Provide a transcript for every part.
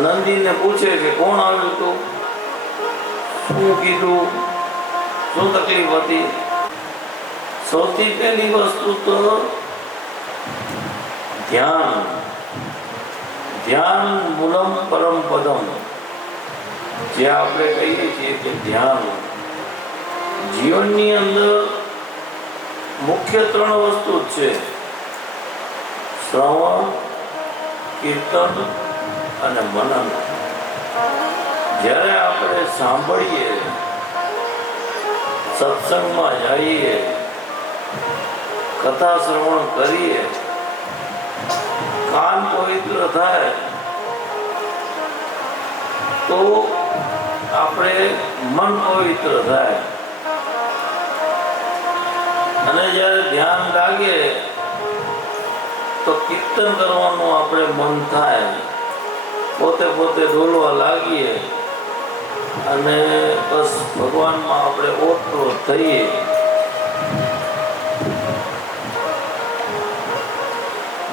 નંદીને પૂછે કે કોણ આવ્યું તું, શું કીધું, શું તકલીફ હતી. સૌથી પહેલી વસ્તુ તો ધ્યાન. ધ્યાન મૂલમ પરમ પદમ, જે આપણે કહીએ છીએ કે ધ્યાન. જીવનની અંદર મુખ્ય 3 વસ્તુ જ છે: શ્રવણ, કીર્તન અને મનન. જ્યારે આપણે સાંભળીએ, સત્સંગમાં જઈએ, કથા શ્રવણ કરીએ, કાન પવિત્ર થાય તો આપણે મન પવિત્ર થાય. અને જ્યારે ધ્યાન લાગે તો કીર્તન કરવાનું આપણે મન થાય, પોતે પોતે ડોલવા લાગીએ અને બસ ભગવાનમાં આપણે ઓતપ્રોત થઈએ.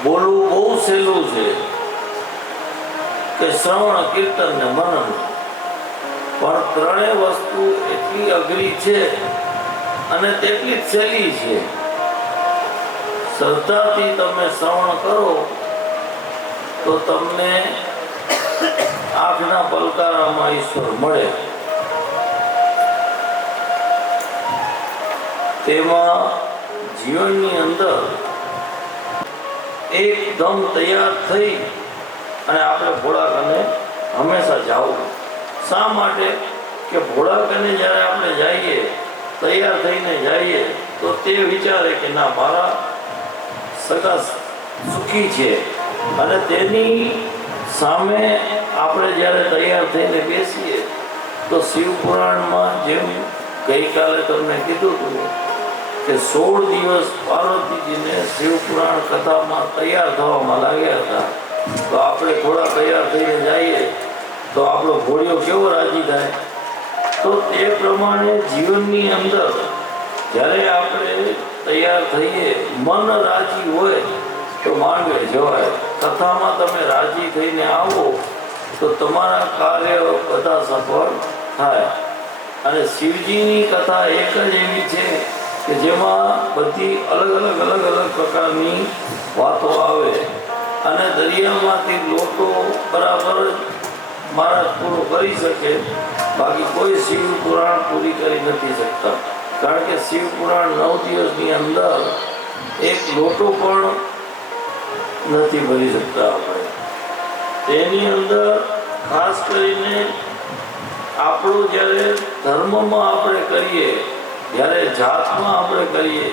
બોલવું બહુ સહેલું છે કે શ્રવણ, કીર્તન ને મનન, પણ 3 વસ્તુ એટલી અઘરી છે અને તેટલી જ સહેલી છે. શ્રદ્ધાથી તમે શ્રવણ કરો તો તમને આંખના પલકારામાં ઈશ્વર મળે. તેમાં જીવનની અંદર એકદમ તૈયાર થઈ અને આપણે ભોળાકને હંમેશા જાવું. શા માટે? કે ભોળાકને જ્યારે આપણે જઈએ, તૈયાર થઈને જઈએ, તો તે વિચારે કે ના, મારા સગા સુખી છે. અને તેની સામે આપણે જ્યારે તૈયાર થઈને બેસીએ તો શિવ પુરાણમાં જેમ ગઈકાલે તમને કીધું હતું કે 16 દિવસ પાર્વતીજીને શિવ પુરાણ કથામાં તૈયાર થવામાં લાગ્યા હતા. તો આપણે થોડા તૈયાર થઈને જઈએ તો આપણો ઘોડિયો કેવો રાજી થાય. તો તે પ્રમાણે જીવનની અંદર જ્યારે આપણે તૈયાર થઈએ, મન રાજી હોય તો માંડવે જવાય. કથામાં તમે રાજી થઈને આવો તો તમારા કાર્ય બધા સફળ થાય. અને શિવજીની કથા એક જ એવી છે કે જેમાં બધી અલગ અલગ પ્રકારની વાતો આવે. અને દરિયામાંથી લોટો બરાબર મહારાજ પૂરો કરી શકે, બાકી કોઈ શિવ પુરાણ પૂરી કરી નથી શકતા. કારણ કે શિવ પુરાણ 9 દિવસની અંદર એક લોટો પણ નથી ભરી શકતા આપણે. તેની અંદર ખાસ કરીને આપણું જ્યારે ધર્મમાં આપણે કરીએ, જ્યારે જાતમાં આપણે કરીએ,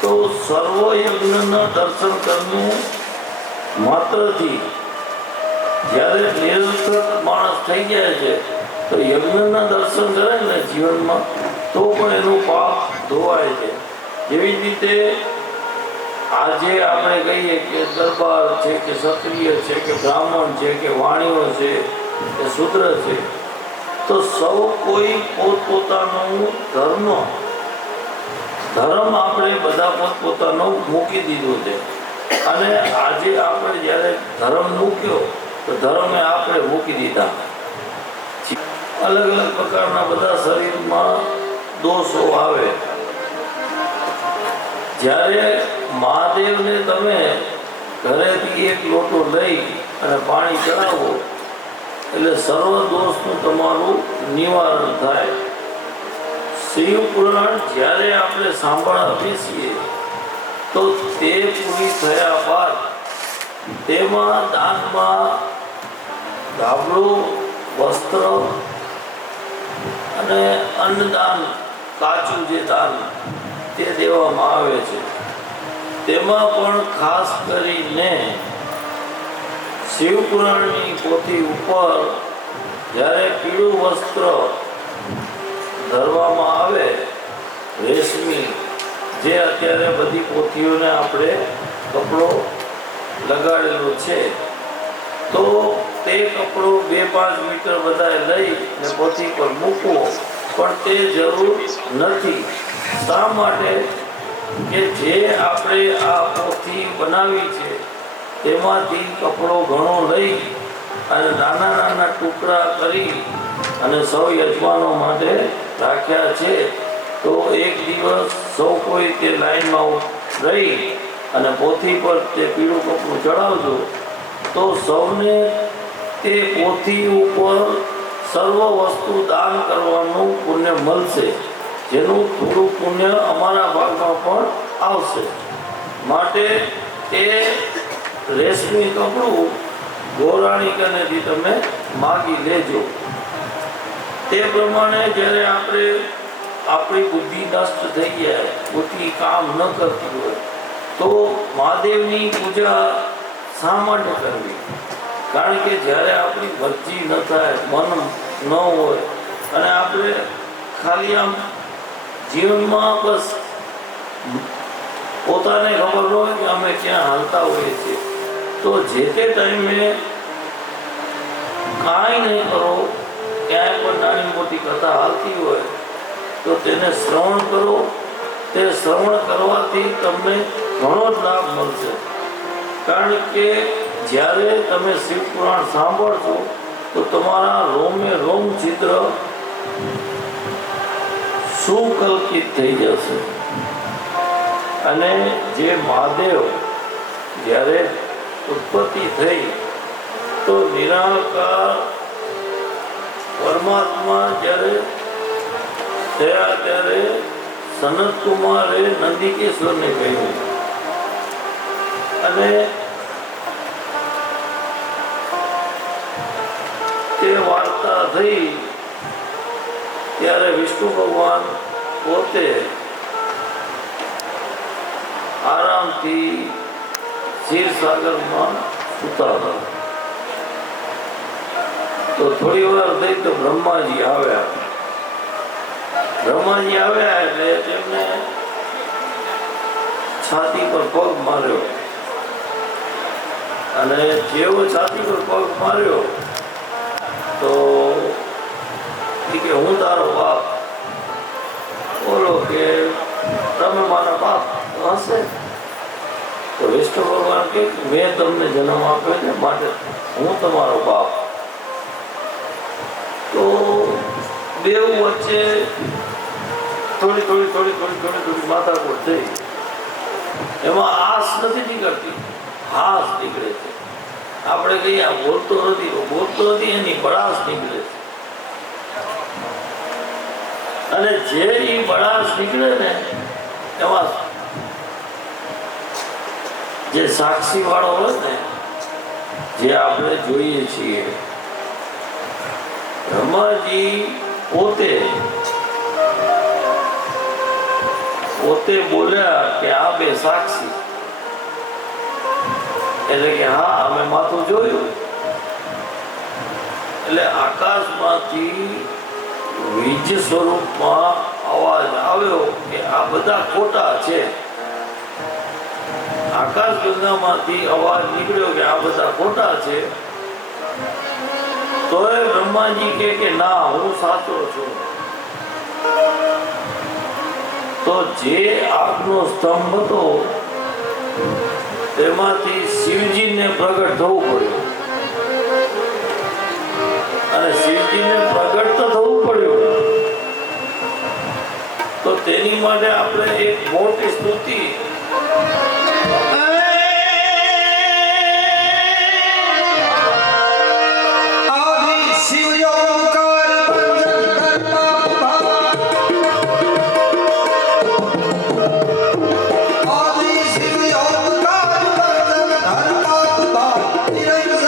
તો સર્વ યજ્ઞના દર્શન કરવું માત્રથી જ્યારે નિરંતર માણસ થઈ જાય છે તો યજ્ઞના દર્શન કરે ને જીવનમાં, તો પણ એનું પાપ ધોવાય છે. જેવી જ રીતે આજે આપણે કહીએ કે દરબાર છે કે ક્ષત્રિય છે કે બ્રાહ્મણ છે કે વાણીઓ છે કે શૂદ્ર છે, તો સૌ કોઈ પોતપોતાનું ધર્મ આપણે બધા પોતપોતાનો મૂકી દીધો છે. અને આજે આપણે જ્યારે ધર્મ મૂક્યો તો ધર્મે આપણે મૂકી દીધા. અલગ અલગ પ્રકારના બધા શરીરમાં દોષો આવે. જ્યારે મહાદેવને તમે ઘરેથી એક લોટો લઈ અને પાણી ચડાવો એટલે સર્વ દોષનું તમારું નિવારણ થાય. શિવ પુરાણ જ્યારે આપણે સાંભળવા બેસીએ તો તે પૂરી થયા બાદ તેમાં દાનમાં ગાબડું, વસ્ત્ર અને અન્નદાન, કાચું જે દાન તે દેવામાં આવે છે. તેમાં પણ ખાસ કરીને શિવપુરાણની પોથી ઉપર જ્યારે પીળું વસ્ત્ર ધરવામાં આવે રેશમી, જે અત્યારે બધી પોથીઓને આપણે કપડો લગાડેલો છે, તો તે કપડો 2-5 મીટર બધાએ લઈ ને પોથી પર મૂકવો, પણ તે જરૂર નથી. શા માટે? કે જે આપણે આ પોથી બનાવી છે તેમાંથી કપડો ઘણો લઈ અને નાના નાના ટુકડા કરી અને સૌ યજમાનો માટે રાખ્યા છે. તો એક દિવસ સૌ કોઈ તે લાઈનમાં રહી અને પોથી પર તે પીળું કપડું ચડાવજો, તો સૌને તે પોથી ઉપર સર્વ વસ્તુ દાન કરવાનું પુણ્ય મળશે, જેનું થોડું પુણ્ય અમારા ભાગમાં પણ આવશે. માટે એ રેશમી કપડું ગૌરાણી કનેથી તમે માગી લેજો. તે પ્રમાણે જ્યારે આપણે આપણી બુદ્ધિ નષ્ટ થઈ જાય, બુદ્ધિ કામ ન કરતી હોય, તો મહાદેવની પૂજા શા માટે કરવી? કારણ કે જ્યારે આપણી મરજી ન થાય, મન ન હોય અને આપણે ખાલી આમ જીવનમાં બસ પોતાને ખબર ન હોય કે અમે ક્યાં હાલતા હોઈએ છીએ, તો જે તે ટાઈમે કાંઈ નહીં કરો, ક્યાંય પણ નાની મોટી કથા હાલતી હોય તો તેને શ્રવણ કરો. તે શ્રવણ કરવાથી તમને ઘણો જ લાભ મળશે. કારણ કે જ્યારે તમે શિવપુરાણ સાંભળશો તો તમારા રોમે રોમ છિદ્ર સુકલ્પિત થઈ જશે. અને જે મહાદેવ જ્યારે ઉત્પત્તિ થઈ તો નિરાકાર પરમાત્મા જ્યારે થયા ત્યારે સનત કુમારે નંદિકેશ્વરને કહ્યું, અને તે વાર્તા થઈ ત્યારે વિષ્ણુ ભગવાન પોતે આરામથી ક્ષીરસાગરમાં સૂતા હતા. તો થોડી વાર થઈ તો બ્રહ્માજી આવ્યા. બ્રહ્માજી આવ્યા એટલે તેમને છાતી પર પગ માર્યો, અને જેવો છાતી પર પગ માર્યો તો કે હું તારો બાપ. બોલો કે તમે મારા બાપ હશે? તો વિષ્ણુ ભગવાન કે મેં તમને જન્મ આપ્યો છે માટે હું તમારો બાપ. તો બેઉ વચ્ચે થોડી માથાકૂટ થઈ. એમાં આસ નથી નીકળતી, હાસ નીકળે છે. આપણે કહીએ આ બોલતો નથી, એની બળાશ નીકળે છે. અને જે એ બળાશ નીકળે ને એમાં જે સાક્ષી વાળો હોય ને, જે આપણે જોઈએ છીએ, બ્રહ્માજી પોતે બોલ્યા કે આ બે સાક્ષી. એટલે કે હા, અમે માથું જોયું. એટલે આકાશમાંથી વીજ સ્વરૂપમાં અવાજ આવ્યો કે આ બધા ખોટા છે. આકાશ ગંગામાંથી અવાજ નીકળ્યો કે આ બધા ખોટા છે. તોય બ્રહ્માજી કે ના, હું સાચો છું. તો જે આગનો સ્તંભ હતો તેમાંથી શિવજીને પ્રગટ થવું પડ્યું, અને શિવજીને પ્રગટ તો થવું પડ્યું. તો તેની માટે આપણે એક મોટી સ્તુતિ Adri Shiv Yom Kar Bandhan Dhar Paap Bhaat Niranjan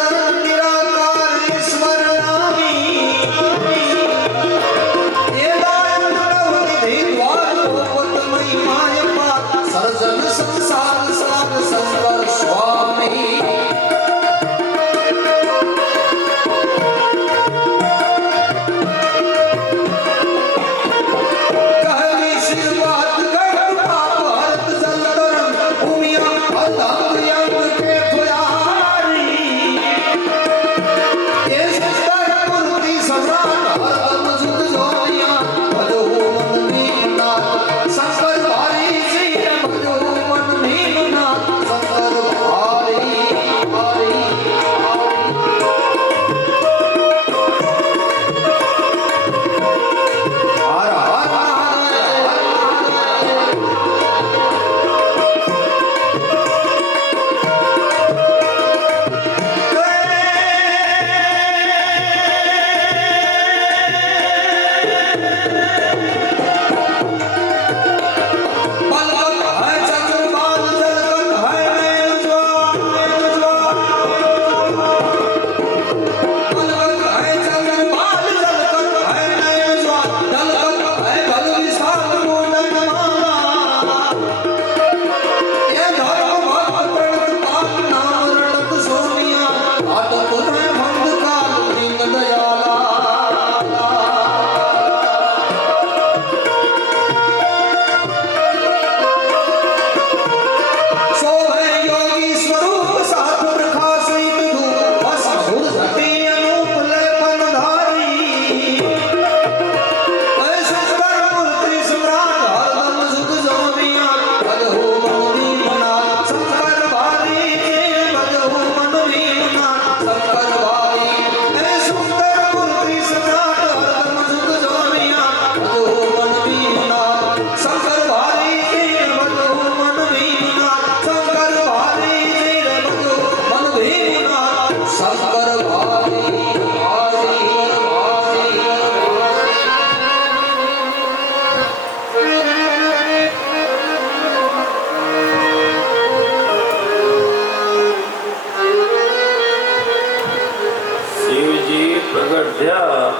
પ્રગટ થયા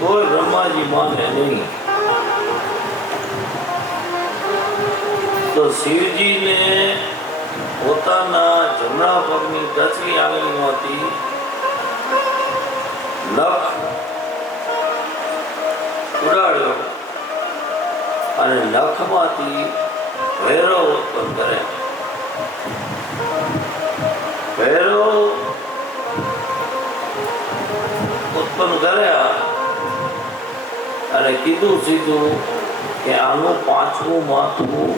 કોઈ બ્રહ્માજી માને નહીં. તો શિવજીને પોતાના જમણા પગની ટચલી આંગળીમાંથી નખ ઉડાડ્યો અને નખમાંથી ભૈરવ ઉત્પન્ન કરે. ભૈરવ ઉત્પન્ન કર્યા અને કીધું સીધું કે આનું પાંચમું માથું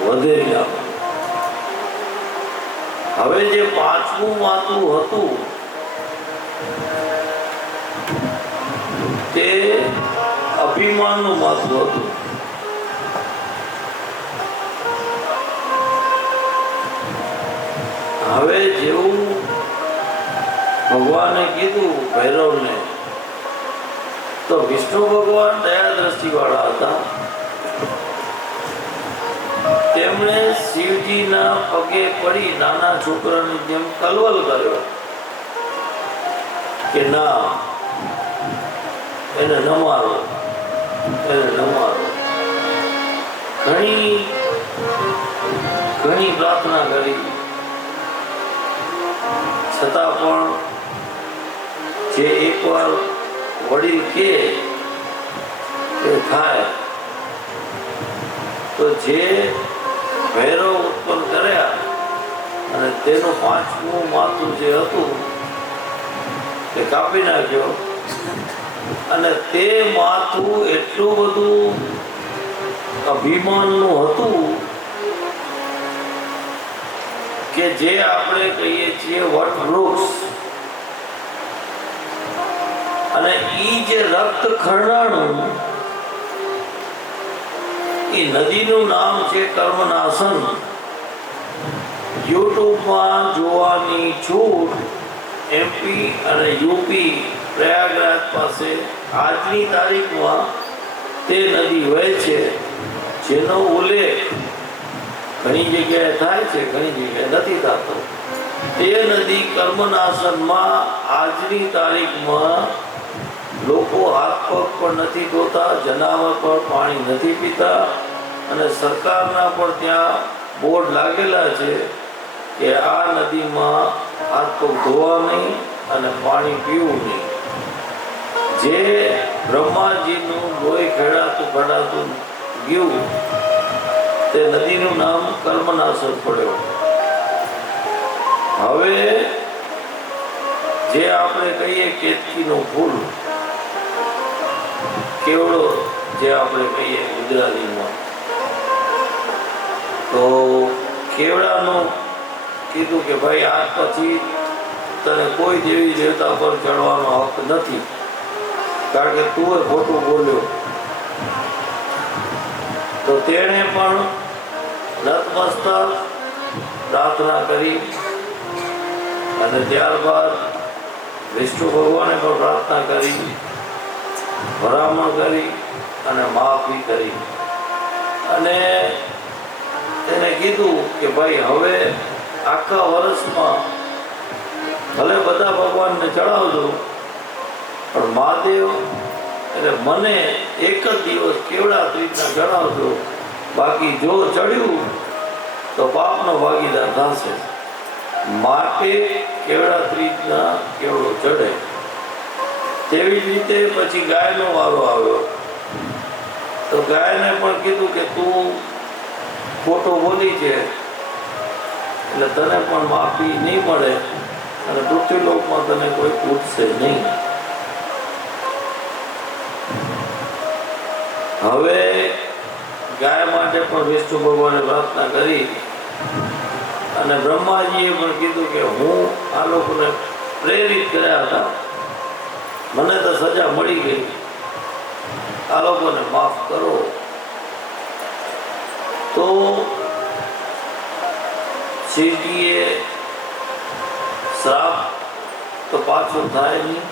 વધેરી આપો. હવે જે પાંચમું માથું હતું તે અભિમાનનું માથું હતું. હવે જેવું ભગવાને કીધું ભૈરવને, તો વિષ્ણુ ભગવાન દયા દ્રષ્ટિ વાળા હતા. તેમણે શિવજીના પગે પડી નાના છોકરાની જેમ કલવલ કર્યો કે ના, એને ન મારો, એને ન મારો. ઘણી પ્રાર્થના કરી, છતાં પણ જે એકવાર વડીલ કે થાય, તો જે ભૈરવ ઉત્પન્ન કર્યા અને તેનું પાંચમું માથું જે હતું તે કાપી નાખ્યો. અને તે માથું એટલું બધું અભિમાનનું હતું કે જે આપણે કહીએ છીએ વટવૃક્ષ, અને ઈ જે રક્ત ખરડાણું, એ નદીનું નામ છે કર્મનાશન. યુટ્યુબમાં જોવાની છૂટ. એમપી અને યુપી પ્રયાગરાજ પાસે આજની તારીખમાં તે નદી વહે છે, જેનો ઉલ્લેખ ઘણી જગ્યાએ થાય છે, ઘણી જગ્યાએ નથી થતો. તે નદી કર્મનાશનમાં આજની તારીખમાં લોકો હાથ પગ પણ નથી ધોતા, જનાવર પણ પાણી નથી પીતા, અને સરકારના પણ ત્યાં બોર્ડ લાગેલા છે કે આ નદીમાં હાથ પગ ધોવા નહીં અને પાણી પીવું નહીં. જે બ્રહ્માજીનું લોહી ખેડાતું ગયું તે નદીનું નામ કર્મનાશન પડ્યો. હવે જે આપણે કહીએ કેતકીનું ફૂલ, કેવડો જે આપણે કહીએ ગુજરાતીમાં, તો કેવડાનું કીધું કે ભાઈ આજ પછી તને કોઈ દેવી દેવતા પર ચડવાનો હક નથી, કારણ કે તું એ ખોટું બોલ્યો. તો તેણે પણ નતમસ્તક પ્રાર્થના કરી અને ત્યારબાદ વિષ્ણુ ભગવાને પણ પ્રાર્થના કરી, ભલામણ કરી અને માફી કરી. અને તેને કીધું કે ભાઈ હવે આખા વર્ષમાં ભલે બધા ભગવાનને ચડાવજો, પણ મહાદેવ એટલે મને એક જ દિવસ કેવડા ત્રીજના ચડાવજો, બાકી જો ચડ્યું તો પાપનો ભાગીદાર થશે. માટે કેવડા ત્રીજના કેવડો ચડે. તેવી જ રીતે પછી ગાયનો વારો આવ્યો. તો ગાયને પણ કીધું કે તું ખોટો બોલી છે એટલે તને પણ માફી નહીં મળે અને પૃથ્વીલોકમાં તને કોઈ પૂછશે નહીં. હવે ગાય માટે પણ વિષ્ણુ ભગવાને પ્રાર્થના કરી અને બ્રહ્માજીએ પણ કીધું કે હું આ લોકોને પ્રેરિત કર્યા હતા, મને તો સજા મળી ગઈ, આ લોકોને માફ કરો. તો શિવજીએ શ્રાપ તો પાછો થાય નહીં,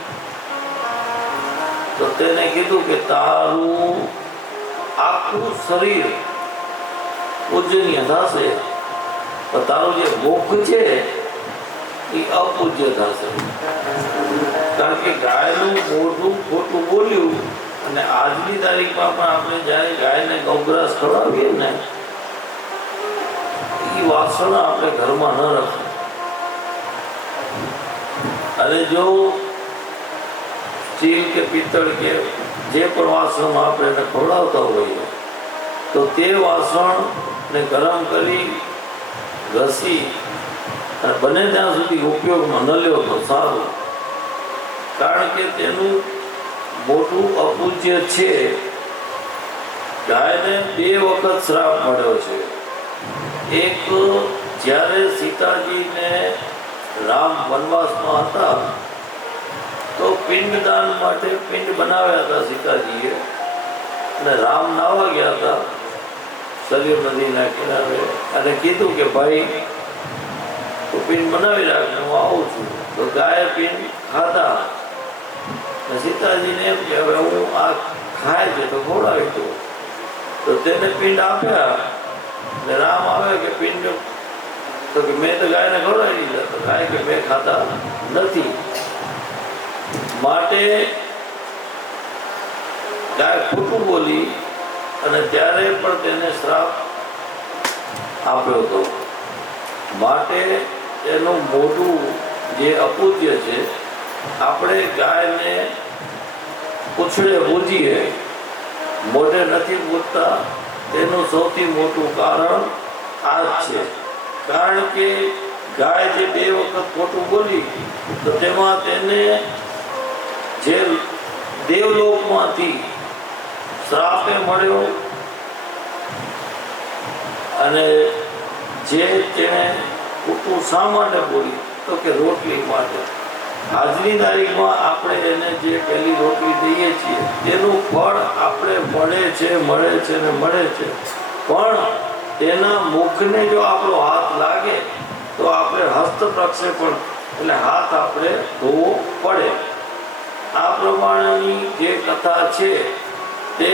તો તેને કીધું કે તારું આખું શરીર પૂજનીય થશે, તો તારું જે મુખ છે એ અપૂજ્ય થશે. કારણ કે ગાયનું મોઢું ખોટું બોલ્યું અને આજની તારીખમાં પણ આપણે જ્યારે ગાયને ગૌગ્રાસ ખવડાવીએ ને એ વાસણ આપણે ઘરમાં ન રાખીએ. અને જો સ્ટીલ કે પિત્તળ કે જે પણ વાસણમાં આપણે એને ખવડાવતા હોઈએ તો તે વાસણને ગરમ કરી ઘસી અને બને ત્યાં સુધી ઉપયોગમાં ન લ્યો તો સારું. કારણ કે તેનું મોટું અપૂજ્ય છે. ગાયને 2 વખત શ્રાપ મળ્યો છે. એક જ્યારે સીતાજીને રામ વનવાસમાં હતા તો પિંડદાન માટે પિંડ બનાવ્યા હતા સીતાજીએ, અને રામ નાવા ગયા હતા સરયુ નદીના કિનારે અને કીધું કે ભાઈ તું પિંડ બનાવી રાખ, હું આવું છું. તો ગાયે પિંડ ખાધા. સીતાજીને એમ કે હવે હું આ ખાય છે તો ખવડાવી દઉં. તો તેને પિંડ આપ્યા ને રામ આવે કે પિંડ, તો કે મેં તો ગાયને ખવડાવી દીધા. તો ગાય કે મેં ખાતા નથી. માટે ગાય ખોટું બોલી અને ત્યારે પણ તેને શ્રાપ આપ્યો હતો. માટે એનું મોઢું જે અપૂજ્ય છે, આપણે ગાયને પૂંછડે પૂજીએ, મોઢે નથી પૂજતા. તેનું સૌથી મોટું કારણ આ જ છે. કારણ કે ગાય જે 2 વખત ખોટું બોલી તો તેમાં તેને જે દેવલોકમાંથી શ્રાપે મળ્યો, અને જે તેને ખોટું શા માટે બોલી તો કે રોટલી માટે. આજની તારીખમાં આપણે એને જે પહેલી રોટલી દઈએ છીએ તેનું ફળ આપણે મળે છે ને મળે છે, પણ તેના મુખને જો આપણો હાથ લાગે તો આપણે હસ્ત પ્રક્ષેપણ એટલે હાથ આપણે ધોવો પડે. આ પ્રમાણેની જે કથા છે તે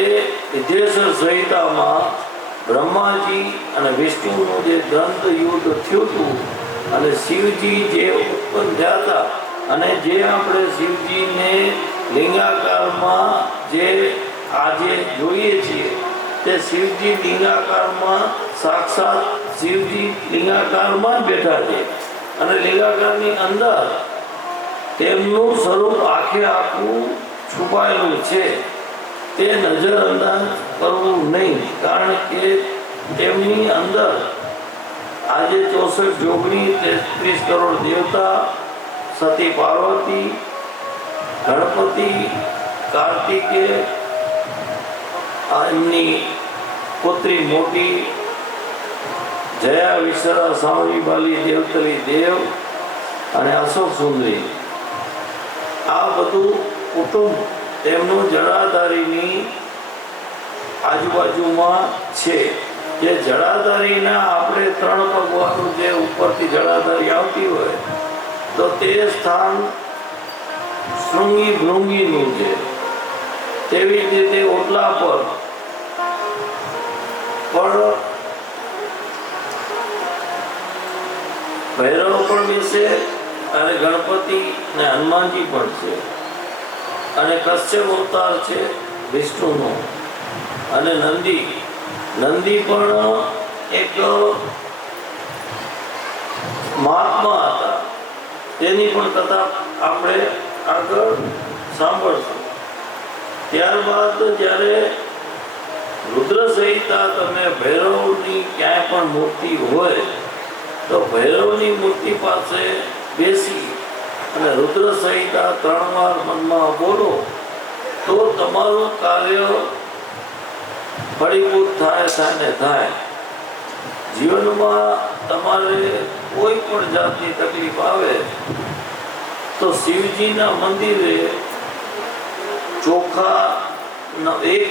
વિદ્યેશ્વર સંહિતામાં બ્રહ્માજી અને વિષ્ણુનું જે દ્વંદ્વ યુદ્ધ થયું હતું અને શિવજી જે ઉત્પન્ન થયા હતા, અને જે આપણે શિવજીને લિંગાકારમાં જે આજે જોઈએ છીએ તે શિવજી લિંગાકારમાં સાક્ષાત શિવજી લિંગાકારમાં જ બેઠા છે, અને લિંગાકારની અંદર તેમનું સ્વરૂપ આખે આખું છુપાયેલું છે. તે નજર અંદાજ કરવું નહીં, કારણ કે તેમની અંદર આજે 64 જોગણી 33 કરોડ દેવતા, સતી પાર્વતી, ગણપતિ, કાર્તિકે, એમની પુત્રી મોટી જયા, વિસરા, સાવરી, બાલી, દેવતલી દેવ અને અશોક સુંદરી, આ બધું કુટુંબ તેમનું જડાધારીની આજુબાજુમાં છે. જે જડાધારીના આપણે 3 પગવાનું જે ઉપરથી જડાધારી આવતી હોય તો તે સ્થાન શૃંગી ભૃંગીનું છે. તેવી જ રીતે ઓટલા પર પણ ભૈરવ પણ બેસે, અને ગણપતિ ને હનુમાનજી પણ છે, અને કશ્યપ અવતાર છે વિષ્ણુનો, અને નંદી પણ એક મહાત્મા હતા. તેની પણ કથા આપણે આગળ સાંભળશું. ત્યારબાદ જ્યારે રુદ્ર સંહિતા, તમે ભૈરવની ક્યાંય પણ મૂર્તિ હોય તો ભૈરવની મૂર્તિ પાસે બેસી અને રુદ્ર સંહિતા 3 વાર મનમાં બોલો તો તમારું કાર્ય ફળીભૂત થાય. જીવનમાં તમારે કોઈ પણ જાતની તકલીફ આવે તો શિવજીના મંદિરે ચોખાનો 1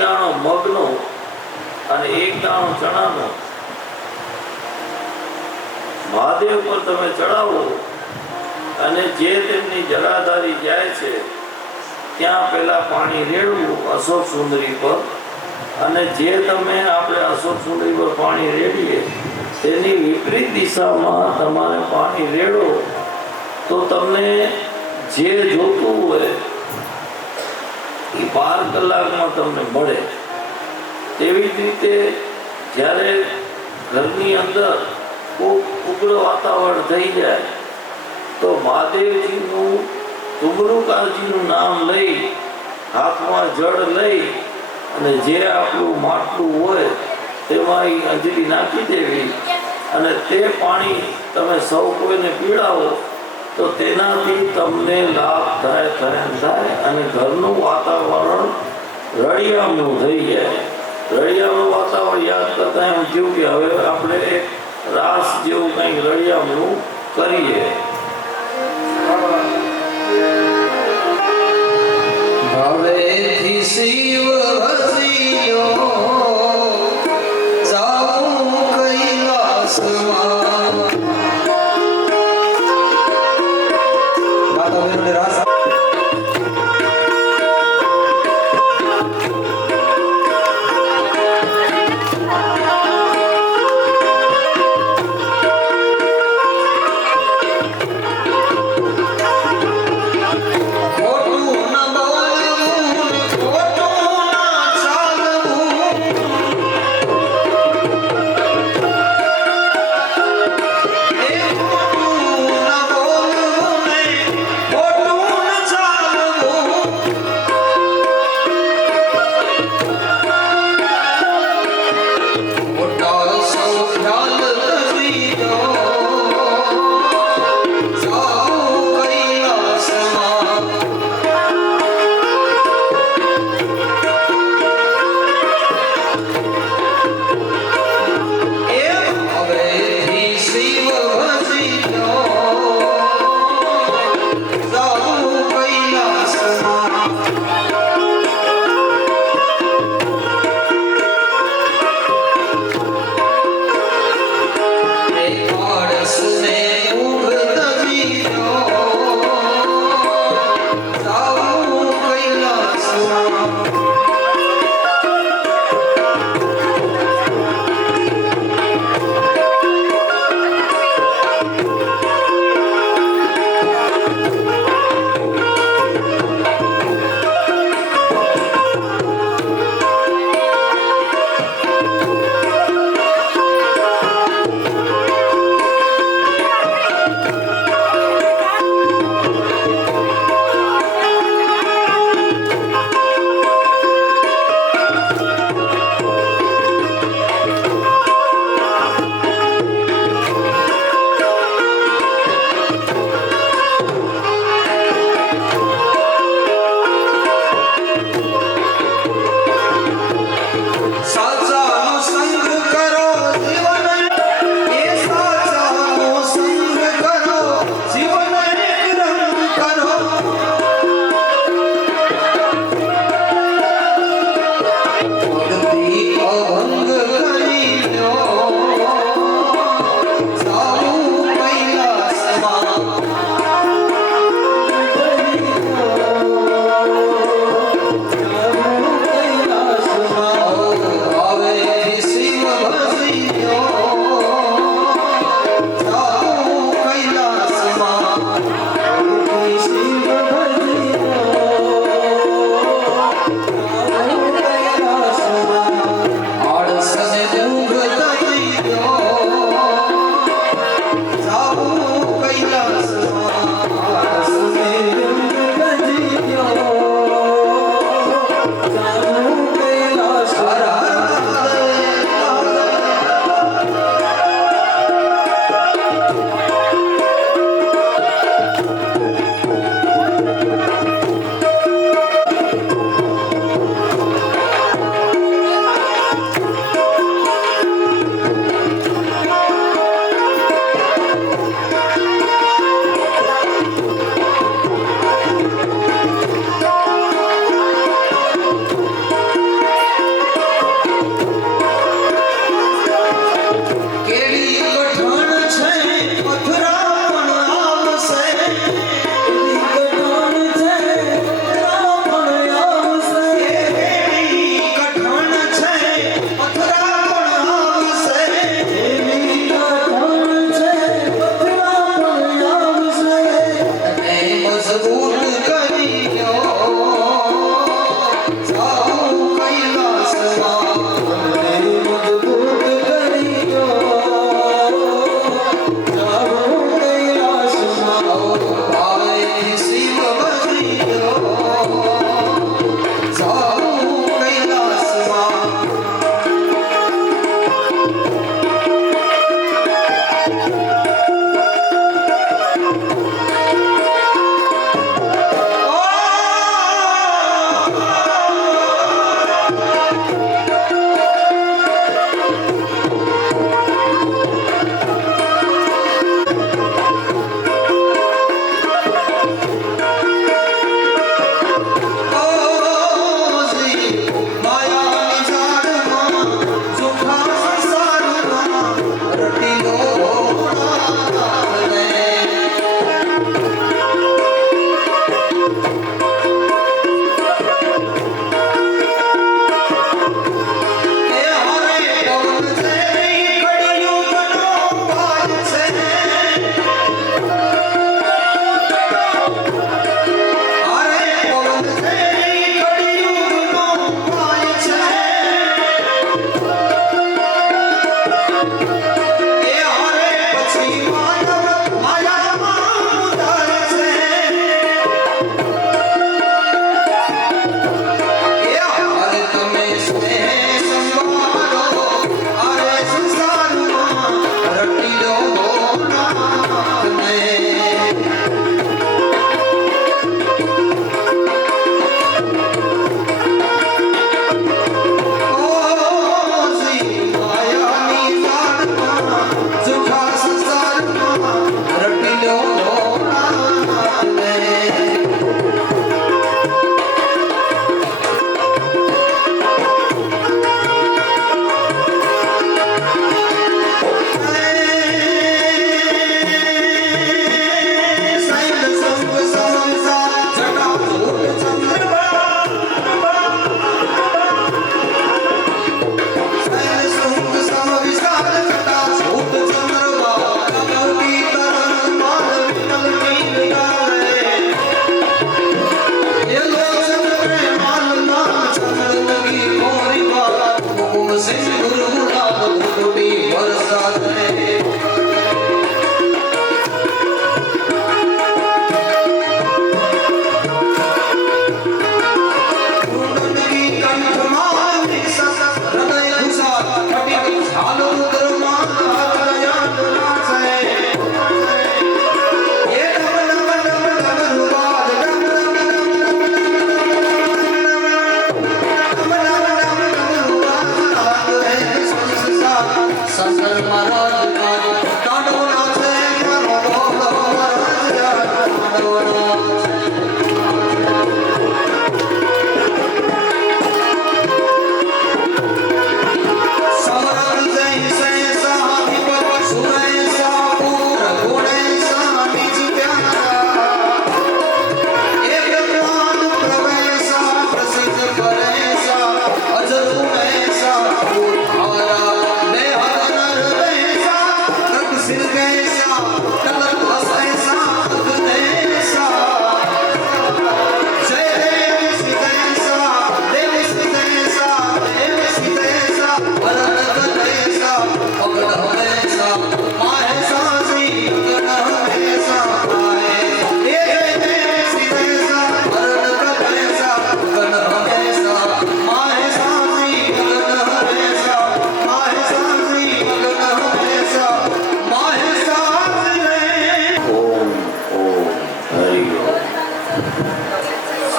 દાણો મગનો અને 1 દાણો ચણાનો મહાદેવ પર તમે ચડાવો, અને જે તેમની જડાધારી જાય છે ત્યાં પહેલા પાણી રેડવું અશોક સુંદરી પર, અને જે તમે આપણે અશોક સુંદરી પર પાણી રેડીએ તેની વિપરીત દિશામાં તમારે પાણી રેડો તો તમને જે જોતું હોય એ 12 કલાકમાં તમને મળે. તેવી જ રીતે જ્યારે ઘરની અંદર ખૂબ ઉગ્ર વાતાવરણ થઈ જાય તો મહાદેવજીનું તુમરુકાજીનું નામ લઈ હાથમાં જળ લઈ અને જે આપણું માટલું હોય તેમાં એ અંજલિ નાખી દેવી અને તે પાણી તમે સૌ કોઈને પીવડાવો તો તેનાથી તમને લાભ થાય અને ઘરનું વાતાવરણ રળિયામણું થઈ જાય. રળિયામણું વાતાવરણ યાદ કરતા એમ થયું કે હવે આપણે એક રાસ જેવું કંઈક રળિયામણું કરીએ. હવેથી શિવ હસિયો જાઉં કૈલાસમાં. માતા બહેનોને રાસ ખોટું ન બોલવું, ખોટું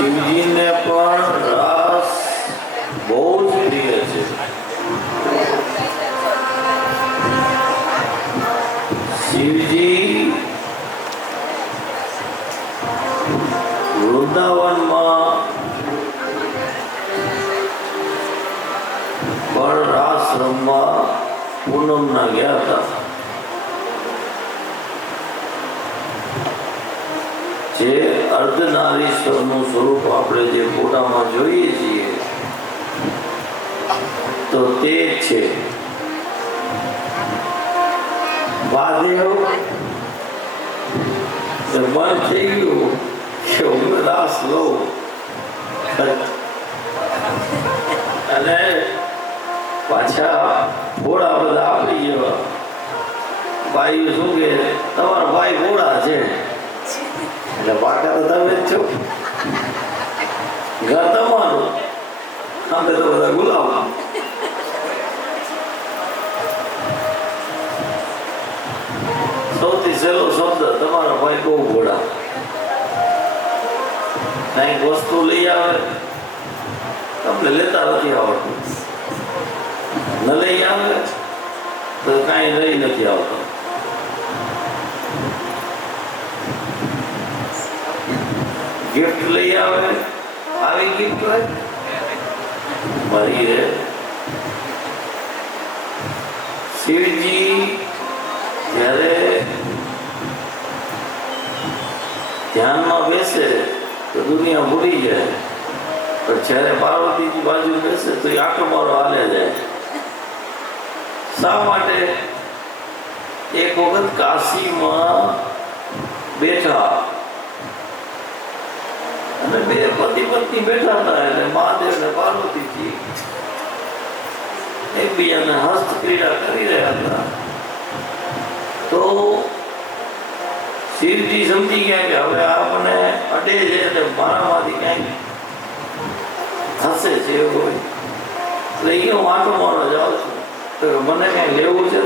શિવજીને પણ રાસ બહુ જ પ્રિય છે. શિવજી વૃંદાવનમાં પણ રાસ રમવા પૂનમના ગયા હતા. જે અર્ધનારીશ્વરનું સ્વરૂપ આપણે જે ફોટામાં જોઈએ છીએ તો તે છે. મહાદેવ મન થઈ ગયું કે હું રાસ લઉં અને પાછા ઘોડા બધા આપી જેવા. ભાઈ શું કે તમારા ભાઈ ઘોડા છે એટલે પાકા તો તમે જ છો, ઘર તમારું, અમે તો બધા ગુલામ. સૌથી સહેલો શબ્દ તમારા ભાઈ બહુ ઘોડા. કંઈક વસ્તુ લઈ આવે તમને લેતા નથી આવડતું, ન લઈ આવે તો કાંઈ લઈ નથી આવતું. ગિફ્ટ લઈ આવે, આવી ગિફ્ટ હોય મળી રહે. શિવજી જ્યારે ધ્યાનમાં બેસે તો દુનિયા ભૂલી જાય, પણ જ્યારે પાર્વતીજી બાજુ બેસે તો એ આંખો મારો હાલે જાય. શા માટે? એક વખત કાશીમાં બેઠા અને બે પતિ પત્ની બેઠા હતા, એટલે મહાદેવ ને પાર્વતીજી એકબીજાને હસ્ત ક્રીડા કરી રહ્યા હતા. તો શિવજી સમજી ગયા કે હવે આ મને અડે છે એટલે મારામાંથી ક્યાંક હસે છે એવું હોય, એટલે એ હું આંટો મારવા જાઉં છું. તો મને ક્યાંક લેવું છે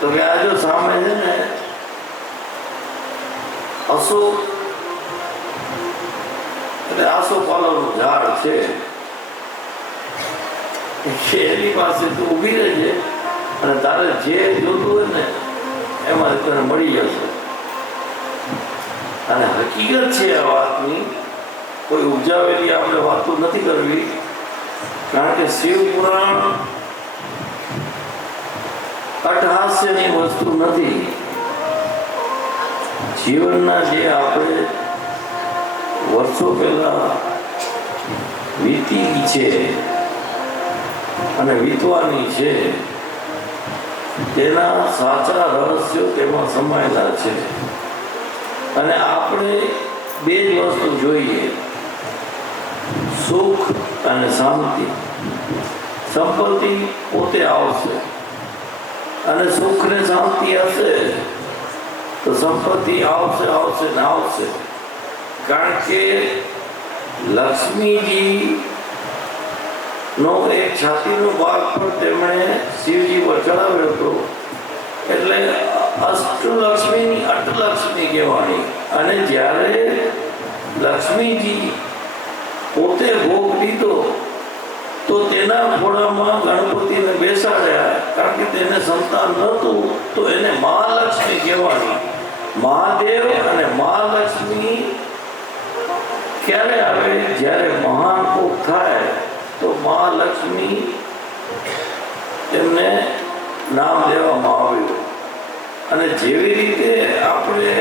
તો કે આ જો સામે છે ને અશોક એટલે આસોપાલવનું ઝાડ છે, એની પાસે તું ઊભી રહેજે અને તારે જે જોતું હોય ને એમાં તને મળી જશે. અને હકીકત છે આ વાતની, કોઈ ઉપજાવેલી આપણે વાતો નથી કરવી, કારણ કે શિવ પુરાણ અટહાસ્યની વસ્તુ નથી. જીવનના જે આપણે વર્ષો પહેલા વીતી છે અને વીતવાની છે તેના સાચા રહસ્યો તેમાં સમાયેલા છે. અને આપણે બે જ વસ્તુ જોઈએ, સુખ અને શાંતિ. સંપત્તિ પોતે આવશે અને સુખ ને શાંતિ હશે તો સંપત્તિ આવશે આવશે ને આવશે. કારણ કે લક્ષ્મીજી નો એક છાતીનો ભાગ પણ તેમણે શિવજી પર ચડાવ્યો હતો, એટલે અષ્ટલક્ષ્મીની અષ્ટલક્ષ્મી કહેવાની. અને જ્યારે લક્ષ્મીજી પોતે ભોગ લીધો તો તેના ખોળામાં ગણપતિને બેસાડ્યા, કારણ કે તેને સંતાન નહોતું તો એને મહાલક્ષ્મી કહેવાની. મહાદેવ અને મહાલક્ષ્મી ક્યારે આવે? જ્યારે મહાન કોક થાય તો મહાલક્ષ્મી તેમને નામ લેવામાં આવ્યું. અને જેવી રીતે આપણે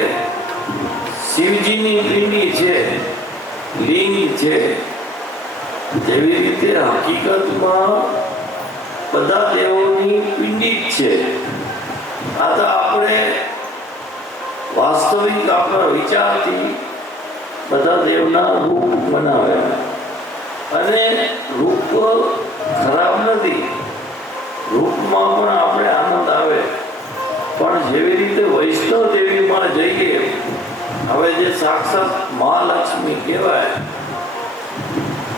શિવજીની પિંડી છે, લિંગ છે, જેવી રીતે હકીકતમાં બધા દેવોની પિંડી જ છે. આ તો આપણે વાસ્તવિક આપણા વિચારથી બધા દેવના રૂપ બનાવ્યા. અને રૂપ ખરાબ નથી, રૂપમાં પણ આપણે આનંદ આવે. પણ જેવી રીતે વૈષ્ણવ દેવીમાં જઈએ, હવે જે સાક્ષાત મહાલક્ષ્મી કહેવાય,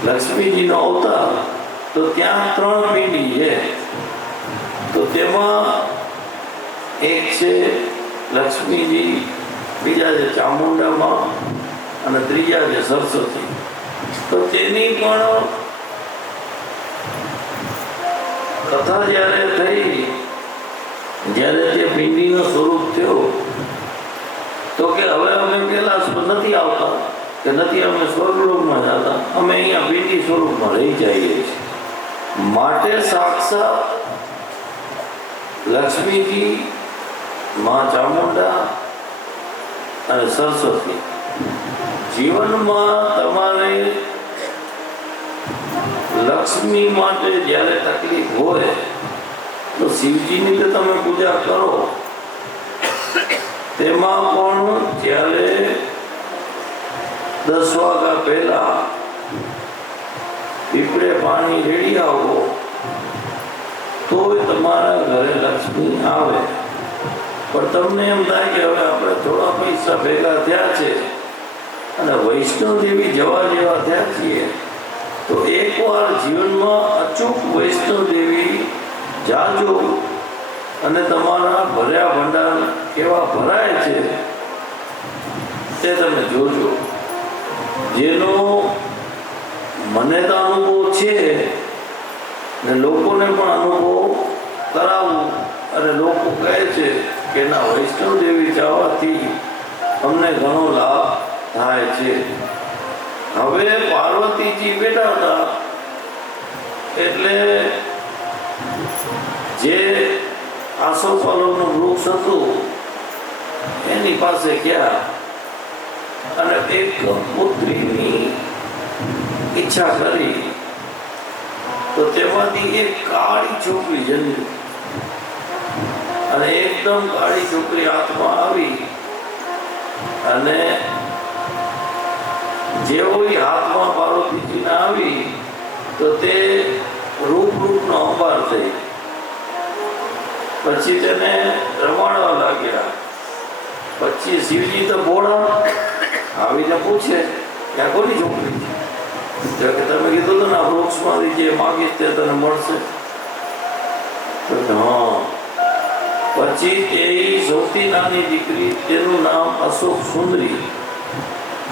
લક્ષ્મીજીનો અવતાર, તો ત્યાં 3 પિંડી છે. તો તેમાં એક છે લક્ષ્મીજી, બીજા છે ચામુંડામાં અને ત્રીજા છે સરસ્વતી. તો તેની પણ કથા જ્યારે થઈ, જ્યારે તે પિંડીનું સ્વરૂપ થયો, તો કે હવે અમે પેલા નથી આવતા, કે નથી અમે સ્વર્ગલોકમાં જતા, અમે અહીંયા પિંડી સ્વરૂપમાં રહી જઈએ છીએ. માટે સાક્ષાત લક્ષ્મીજી, મા ચામુંડા અને સરસ્વતી, જીવનમાં તમારે લક્ષ્મી માટે જ્યારે તકલીફ હોય તો શિવજીની તો તમે પૂજા કરો. તેમાં પણ જ્યારે 10 વાગ્યા પહેલા પીપળે પાણી રેડી આવો તો તમારા ઘરે લક્ષ્મી આવે. પણ તમને એમ થાય કે હવે આપણે થોડા પૈસા ભેગા થયા છે અને વૈષ્ણવ દેવી જવા જેવા થયા છીએ, તો એકવાર જીવનમાં અચૂક વૈષ્ણવ દેવી જાજો અને તમારા ભર્યા ભંડાર કેવા ભરાય છે તે તમે જોજો. જેનો મને તો અનુભવ છે ને લોકોને પણ અનુભવ કરાવું, અને લોકો કહે છે કે ના, વૈષ્ણવ દેવી જવાથી અમને ઘણો લાભ થાય છે. હવે પાર્વતીજી બેઠા હતા એટલે જે આસોપાલવનું વૃક્ષ હતું એની પાસે ગયા અને એક પુત્રીની ઈચ્છા કરી. તો તેમાંથી એક કાળી છોકરી જન્મી અને એકદમ કાળી છોકરી હાથમાં આવી અને જેવો હાથમાં પાર્વતીજીને આવી તો તે રૂપનો અંબાર થઈ. પછી તેને રમાડવા લાગ્યા. પછી શિવજી તો ભોળા આવીને પૂછે કે આ કોની છોકરી છે? તો કે તમે કીધું તો ને આ વૃક્ષમાંથી જે માગીશ તે તને મળશે. હા. પછી તે સૌથી નાની દીકરી, તેનું નામ અશોક સુંદરી.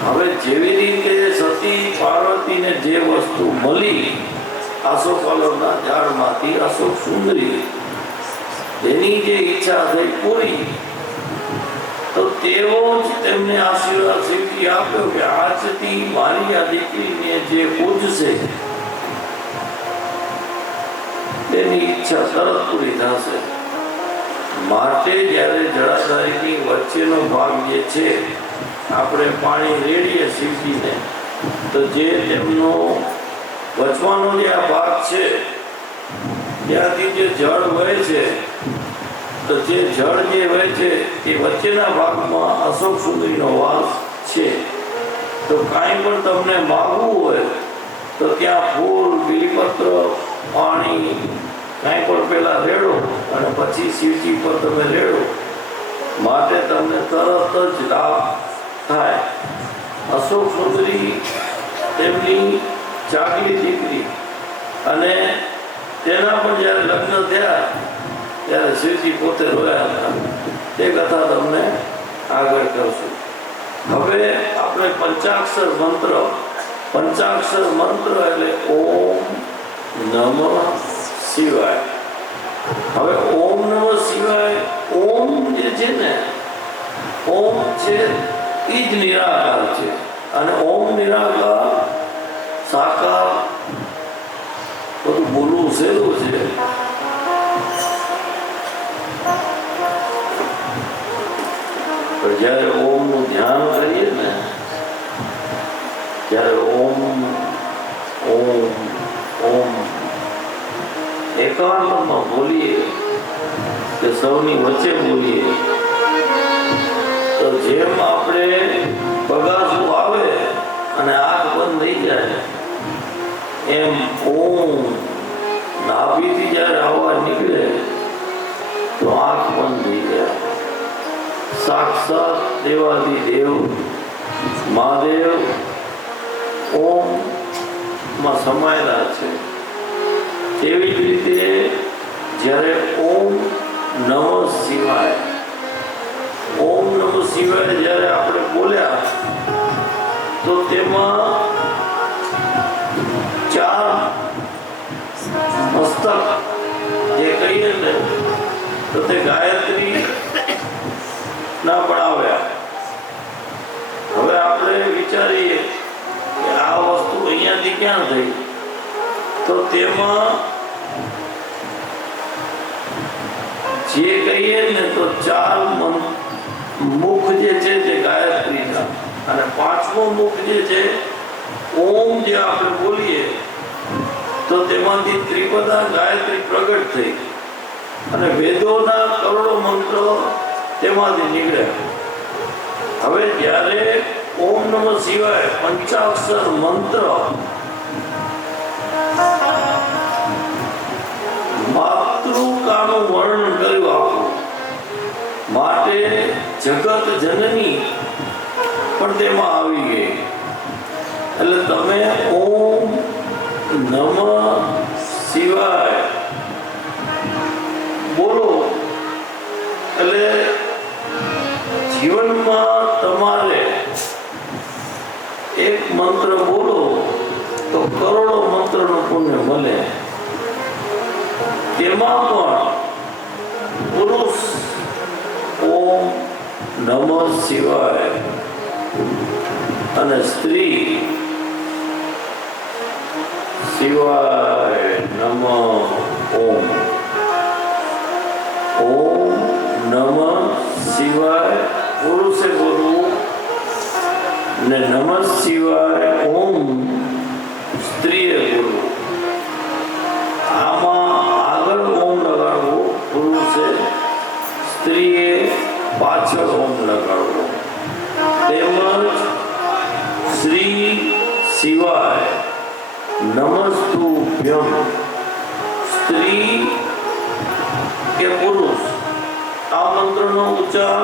હવે જેવી રીતે સતી પાર્વતીને જે વસ્તુ મળી આસોપાલવના ઝાડમાંથી, અશોક સુંદરી, તેની જે ઈચ્છા થઈ પૂરી, તો તેવો જ તેમને આશીર્વાદ શિવજી આપ્યો કે આજથી મારી આ દીકરીને જે પૂજશે તેની ઈચ્છા તરત પૂરી થશે. માટે જ્યારે જળાધારીની વચ્ચેનો ભાગ જે છે, આપણે પાણી રેડીએ શિવજીને, તો જે તેમનો વચવાનો જે આ ભાગ છે ત્યાંથી જે જળ વહે છે, તો જે જળ જે વહે છે એ વચ્ચેના ભાગમાં અશોક સુંદરીનો વાસ છે. તો કાંઈ પણ તમને માગવું હોય તો ત્યાં ફૂલ, બીલીપત્ર, પાણી કાંઈ પણ પહેલા રેડો અને પછી શિવજી પર તમે રેડો, માટે તમને તરત જ લાભ થાય. અશોક સુંદરી તેમની ચાકલી દીકરી, અને તેના પણ જ્યારે લગ્ન થયા ત્યારે શિવજી પોતે રોયા હતા. તે કથા તમને આગળ કરશું. હવે આપણે પંચાક્ષર મંત્ર એટલે ઓમ નમઃ શિવાય. હવે ઓમ નમઃ શિવાય, ઓમ જે છે ને ઓમ છે એ જ નિરાકાર છે. અને ઓમ નિરાકાર સાકાર બધું બોલવું સહેલું છે. પણ જ્યારે ઓમનું ધ્યાન કરીએ ને ત્યારે ઓમ ઓમ ઓમ એકાંતમાં બોલીએ કે સૌની વચ્ચે બોલીએ તો જેમ આપણે બગાસું આવે અને આંખ બંધ થઈ જાય એમ ઓમ નાભીથી જ્યારે અવાજ નીકળે તો આંખ બંધ થઈ જાય. સાક્ષાત દેવાધિદેવ મહાદેવ ઓમ માં સમાયેલા છે. તેવી જ રીતે જ્યારે ઓમ નમઃ શિવાય જ્યારે આપણે બોલ્યા તો તેમાં 4 મસ્તક જે કહીએ ને તો તે ગાયત્રી ના બનાવ્યા. હવે આપણે વિચારીએ કે આ વસ્તુ અહીંયાથી ક્યાં થઈ તો તેમાં જે કહીએ ને તો 4 મુખ જે છે તે ગાયત્રીના અને 5મો મુખ જે છે ઓમ જે આપણે બોલીએ તો તેમાંથી ત્રિપદા ગાયત્રી પ્રગટ થઈ અને વેદોના કરોડો મંત્રો તેમાંથી નીકળ્યા. હવે જ્યારે ઓમ નમઃ શિવાય પંચાક્ષર મંત્ર માતૃકાનું વર્ણન કર્યું આપણું માટે જગત જનની પણ તેમાં આવી ગઈ. એટલે તમે ઓમ નમઃ શિવાય બોલો એટલે જીવનમાં તમારે એક મંત્ર બોલો તો કરોડો મંત્રનું પુણ્ય મળે. તેમાં પણ પુરુષ ઓમ નમઃ શિવાય અને સ્ત્રી શિવાય નમઃ ઓમ. ઓમ નમઃ શિવાય પુરુષે બોલવું ને નમઃ શિવાય ઓમ સ્ત્રીએ બોલવું. આમાં આગળ ઓમ લગાડવું પુરુષે, સ્ત્રીએ પાછળ ઓમ લગાડવો. તેમજ શ્રી શિવાય નમસ્તુભ્યમ સ્ત્રી કે પુરુષ આ મંત્રનો ઉચ્ચાર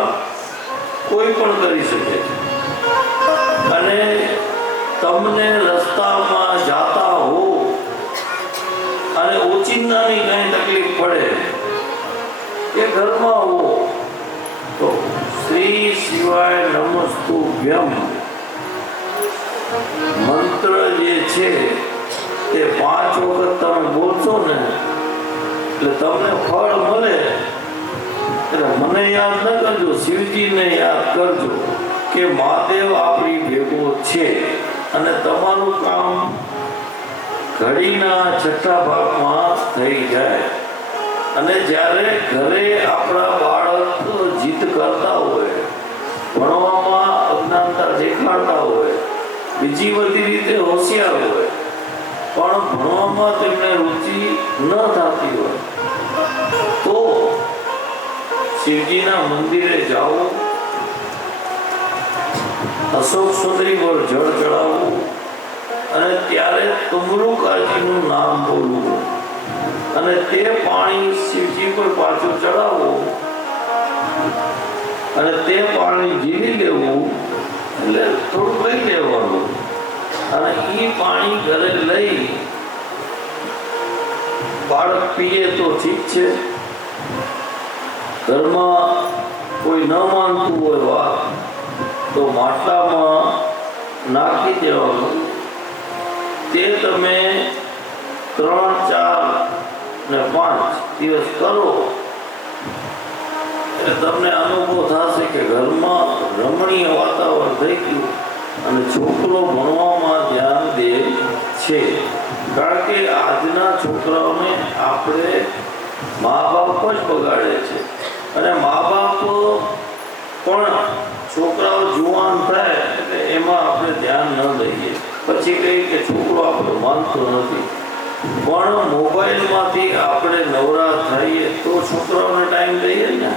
કોઈ પણ કરી શકે છે. અને તમને રસ્તામાં જાતા હો અને ઓચિંતાની કઈ તકલીફ પડે કે ઘરમાં હો તો શ્રી શિવાય નમસ્તુભ્યમ મંત્ર જે છે તે 5 વખત તમે બોલશો ને એટલે તમને ફળ મળે. એટલે મને યાદ ન કરજો, શિવજીને યાદ કરજો કે મહાદેવ આપણી ભેગો છે અને તમારું કામ ઘડીના 6થા ભાગમાં થઈ જાય. અને જ્યારે ઘરે આપણા બાળક જીદ કરતા હોય, ભણવામાં અજ્ઞાનતા દેખાડતા હોય, બીજી બધી રીતે હોશિયાર હોય પણ ભણવામાં તેમને રુચિ ન થતી હોય તો શિવજીના મંદિરે જાઓ, અશોક સુંદરી પર જળ ચડાવવું અને ત્યારે તુમરુકાજીનું નામ બોલવું અને તે પાણી શિવજી પર પાછું ચડાવવું અને તે પાણી જીવી લેવું. એટલે થોડું લઈ લેવાનું અને એ પાણી ઘરે લઈ બાળક પીએ તો ઠીક છે, ઘરમાં કોઈ ન માનતું હોય વાત તો માટલામાં નાખી દેવાનું. તે તમે 3, 4 ને 5 દિવસ કરો એટલે તમને અનુભવ થશે કે ઘરમાં રમણીય વાતાવરણ થઈ ગયું અને છોકરો ભણવામાં ધ્યાન દે છે. કારણ કે આજના છોકરાઓને આપણે મા બાપ જ બગાડે છે અને મા બાપ પણ છોકરાઓ જુવાન થાય એટલે એમાં આપણે ધ્યાન ન દઈએ. પછી કહીએ કે છોકરો આપણો માનતો નથી. પણ મોબાઈલમાંથી આપણે નવરા થઈએ તો છોકરાઓને ટાઈમ દઈએ ને.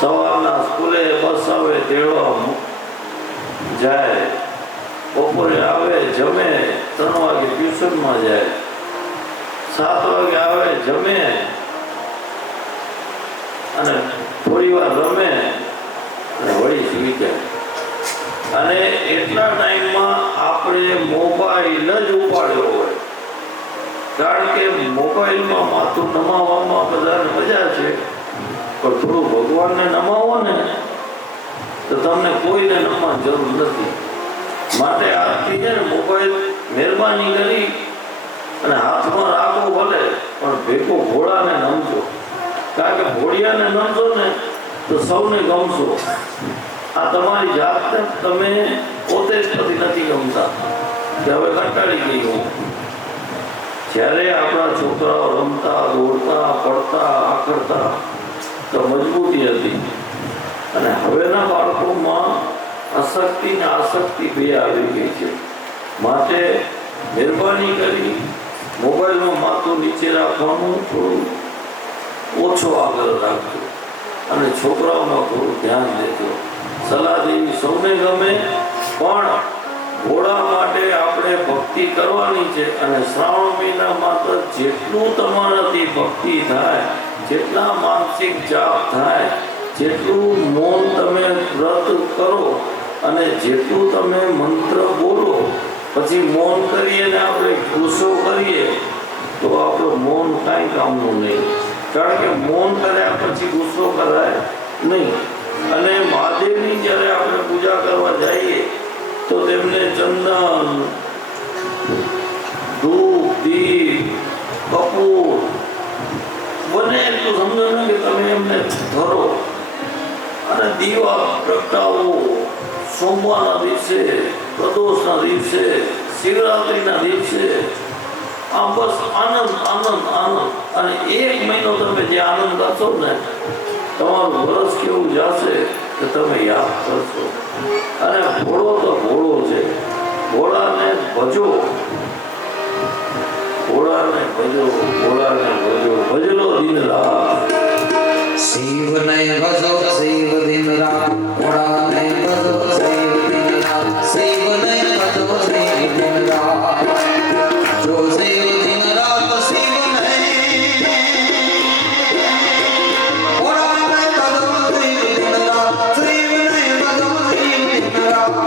સવારના સ્કૂલે બસ આવે તેડવા જાય, બપોરે આવે જમે, 3 વાગે ટ્યુશનમાં જાય, 7 વાગે આવે જમે અને થોડી વાર રમે અને વળી સુઈ જાય. અને એટલા ટાઈમમાં આપણે મોબાઈલ જ ઉપાડ્યો હોય. કારણ કે મોબાઈલમાં માથું નમાવવામાં બધાને મજા છે, પણ થોડું ભગવાનને નમાવો ને તો તમને કોઈને નમવાની જરૂર નથી. માટે આજથી છે ને મોબાઈલ મહેરબાની કરી અને હાથમાં રાખો ભલે, પણ ભેગો ઘોડાને નમજો. કારણ કે ઘોડિયાને નમશો ને તો સૌને ગમશો. આ તમારી જાતને તમે પોતે જ નથી ગમતા કે હવે કંટાળી ગઈ હું. જ્યારે આપણા છોકરાઓ રમતા, દોડતા, પડતા, આખડતા તો મજબૂતી હતી. અને હવેના બાળકોમાં અશક્તિ ને આસક્તિ બે આવી ગઈ છે. માટે મહેરબાની કરી મોબાઈલમાં માથું નીચે રાખવાનું થોડું ઓછો આગળ રાખજો અને છોકરાઓમાં થોડું ધ્યાન દેજો. સલાહ દેવી સૌને ગમે, પણ ઘોડા માટે આપણે ભક્તિ કરવાની છે. અને શ્રાવણ મહિનામાં તો જેટલું તમારાથી ભક્તિ થાય, જેટલા માનસિક જાપ થાય, જેટલું મૌન તમે વ્રત કરો અને જેટલું તમે મંત્ર બોલો, પછી મૌન કરીએ ને આપણે ગુસ્સો કરીએ તો આપણું મૌન કાંઈ કામનું નહીં. કારણ કે મૌન કર્યા પછી ગુસ્સો કરાય નહીં. અને મહાદેવની જ્યારે આપણે પૂજા કરવા જઈએ તો તેમને ચંદન, ધૂપ, દીપ, કપૂર બને એટલું સમજો ને કે તમે એમને ધરો અને દીવા પ્રગટાવો. સોમવારના દિવસે, પ્રદોષના દિવસે, શિવરાત્રિના દિવસે આમ બસ આનંદ આનંદ આનંદ. અને 1 મહિનો તમે જે આનંદ કરશો ને, તમારું વર્ષ કેવું જશે કે તમે યાદ કરશો. અને ઘોડો તો ઘોડો છે, ઘોડાને ભજો, ઘોડાને ભજો, ઘોડાને ભજો, ભજલો દિન રાત. શિવને ભજો શિવ દિન રાત, ઘોડાને ભજો શિવ દિન રાત. શિવને ભજો શિવ દિન રાત, જો શિવ દિન રાત શિવને. ઘોડાને ભજો શિવ દિન રાત, શિવને ભજો શિવ દિન રાત.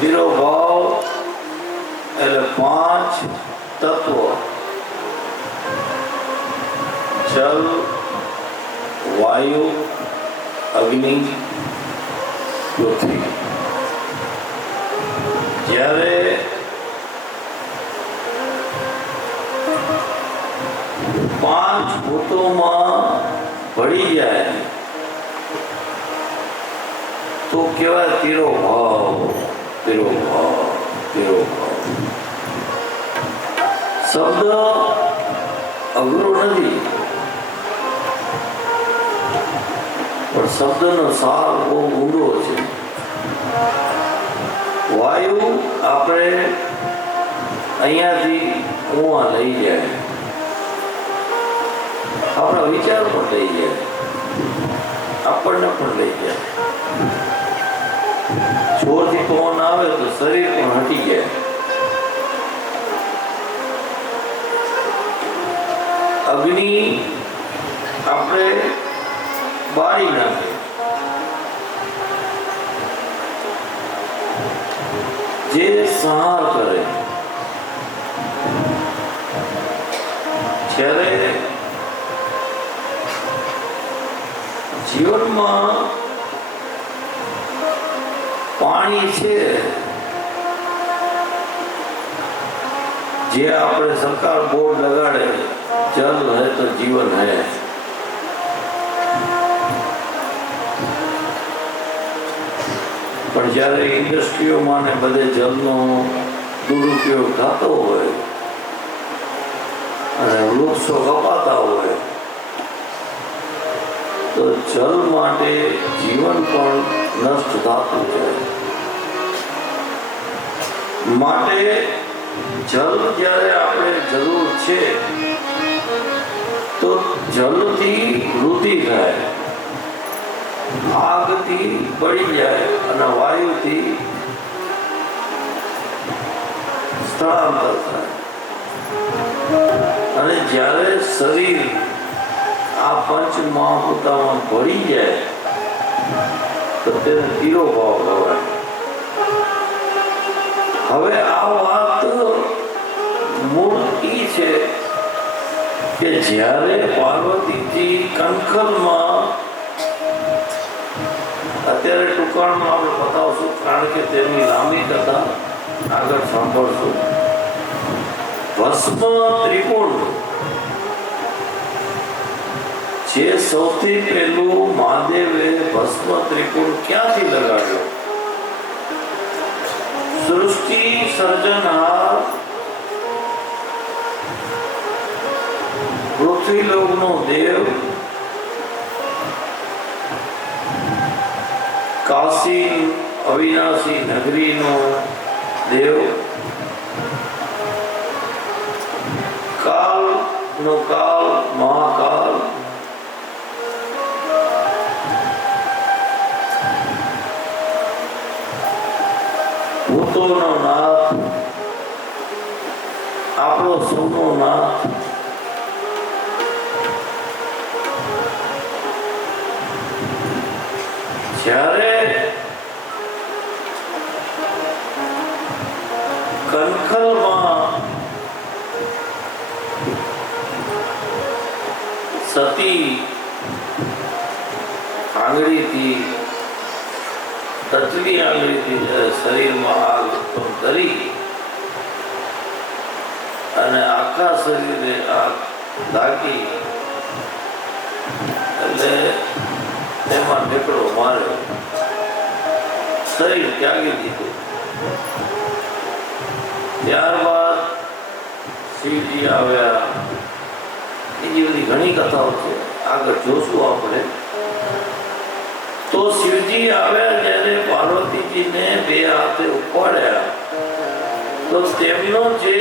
તિરોભાવ એટલે 5 તત્વ: જલ, વાયુ, અગ્નિ, પૃથ્વી. જ્યારે 5 ભૂતોમાં ભળી જાય તો કેવાય તિરોભાવ. તિરોભાવ, તિરોભાવ. શબ્દ અઘરો નથી, પણ શબ્દનો સાર બહુ ઊંડો છે. વાયુ આપણે અહીંયાથી ઉવા લઈ જાય, આપણા વિચાર પણ લઈ જાય, આપણને પણ લઈ જાય. જોરથી પવન આવે તો શરીર પણ હટી જાય. અગ્નિ આપણે બાળી નાખે. જે સંહાર કરે. જ્યારે જીવનમાં પાણી છે, જે આપણે સરકાર બોર્ડ લગાડે, જલ હે તો જીવન હે. પણ જ્યારે ઇન્ડસ્ટ્રીઓમાં ને બધે જલનો દુરુપયોગ થતો હોય અને વૃક્ષો કપાતા હોય તો જલ માટે જીવન પણ નષ્ટ થતું છે. માટે જલ જ્યારે આપણે જરૂર છે તો જલથી વૃદ્ધિ થાય, આગથી બળી જાય અને વાયુથી સ્થળાંતર થાય. અને જ્યારે શરીર આ પંચ મહાભૂતામાં ભળી જાય તો તેને તિરોભાવ કહેવાય. હવે આ વાત મૂળ ઈ છે કે જ્યારે પાર્વતીજી કંકલમાં, અત્યારે ટૂંકાણમાં આપણે બતાવશું કારણ કે તેમની લાંબી કથા આગળ સાંભળશું. ભસ્મ ત્રિકોણ, જે સૌથી પહેલું મહાદેવે ભસ્મ ત્રિકોણ ક્યાંથી લગાડ્યો? સૃષ્ટિ સર્જનહાર પૃથ્વીલોકનો દેવ, કાશી અવિનાશી નગરીનો દેવ, કાલનો કાલ મહાકાલ, ભૂતોનો નાથ, આપણો સૌનો નાથ, જ્યારે કંખલમાં સતી આંગળીથી, ટચલી આંગળીથી શરીરમાં આગ ઉત્પન્ન કરી અને આખા શરીરે આગ લાગી એટલે તેમાં ઢેકડો માર્યો, શરીર ત્યાગી દીધું. ત્યારબાદ શિવજી આવ્યા. બીજી બધી ઘણી કથાઓ છે, આગળ જોશું આપણે. તો શિવજી આવ્યા જ્યારે પાર્વતીજીને બે હાથે ઉપાડ્યા તો તેમનો જે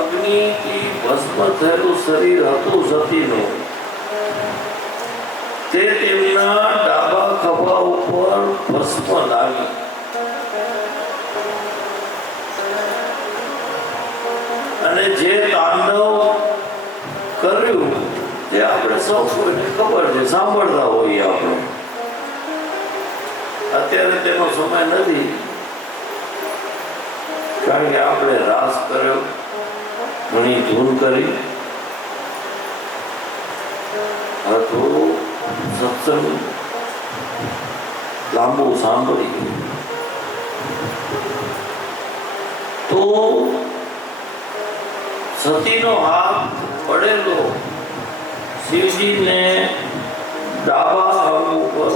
અગ્નિથી ભસ્મ થયેલું શરીર હતું સતીનું, તે તેમના ડાબા ખભા ઉપર ભસ્મ લાગી. અને જે તાંડવ કર્યું તે આપણે સૌ કોઈને ખબર છે, સાંભળતા હોઈએ આપણે. અત્યારે તેનો સમય નથી, કારણ કે આપણે રાસ કર્યો, ઘણી ધૂન કરી. હવે થોડું સત્સંગ લાંબુ સાંભળી તો સતીનો હાથ પડેલો શિવજીને ડાબા અંગ ઉપર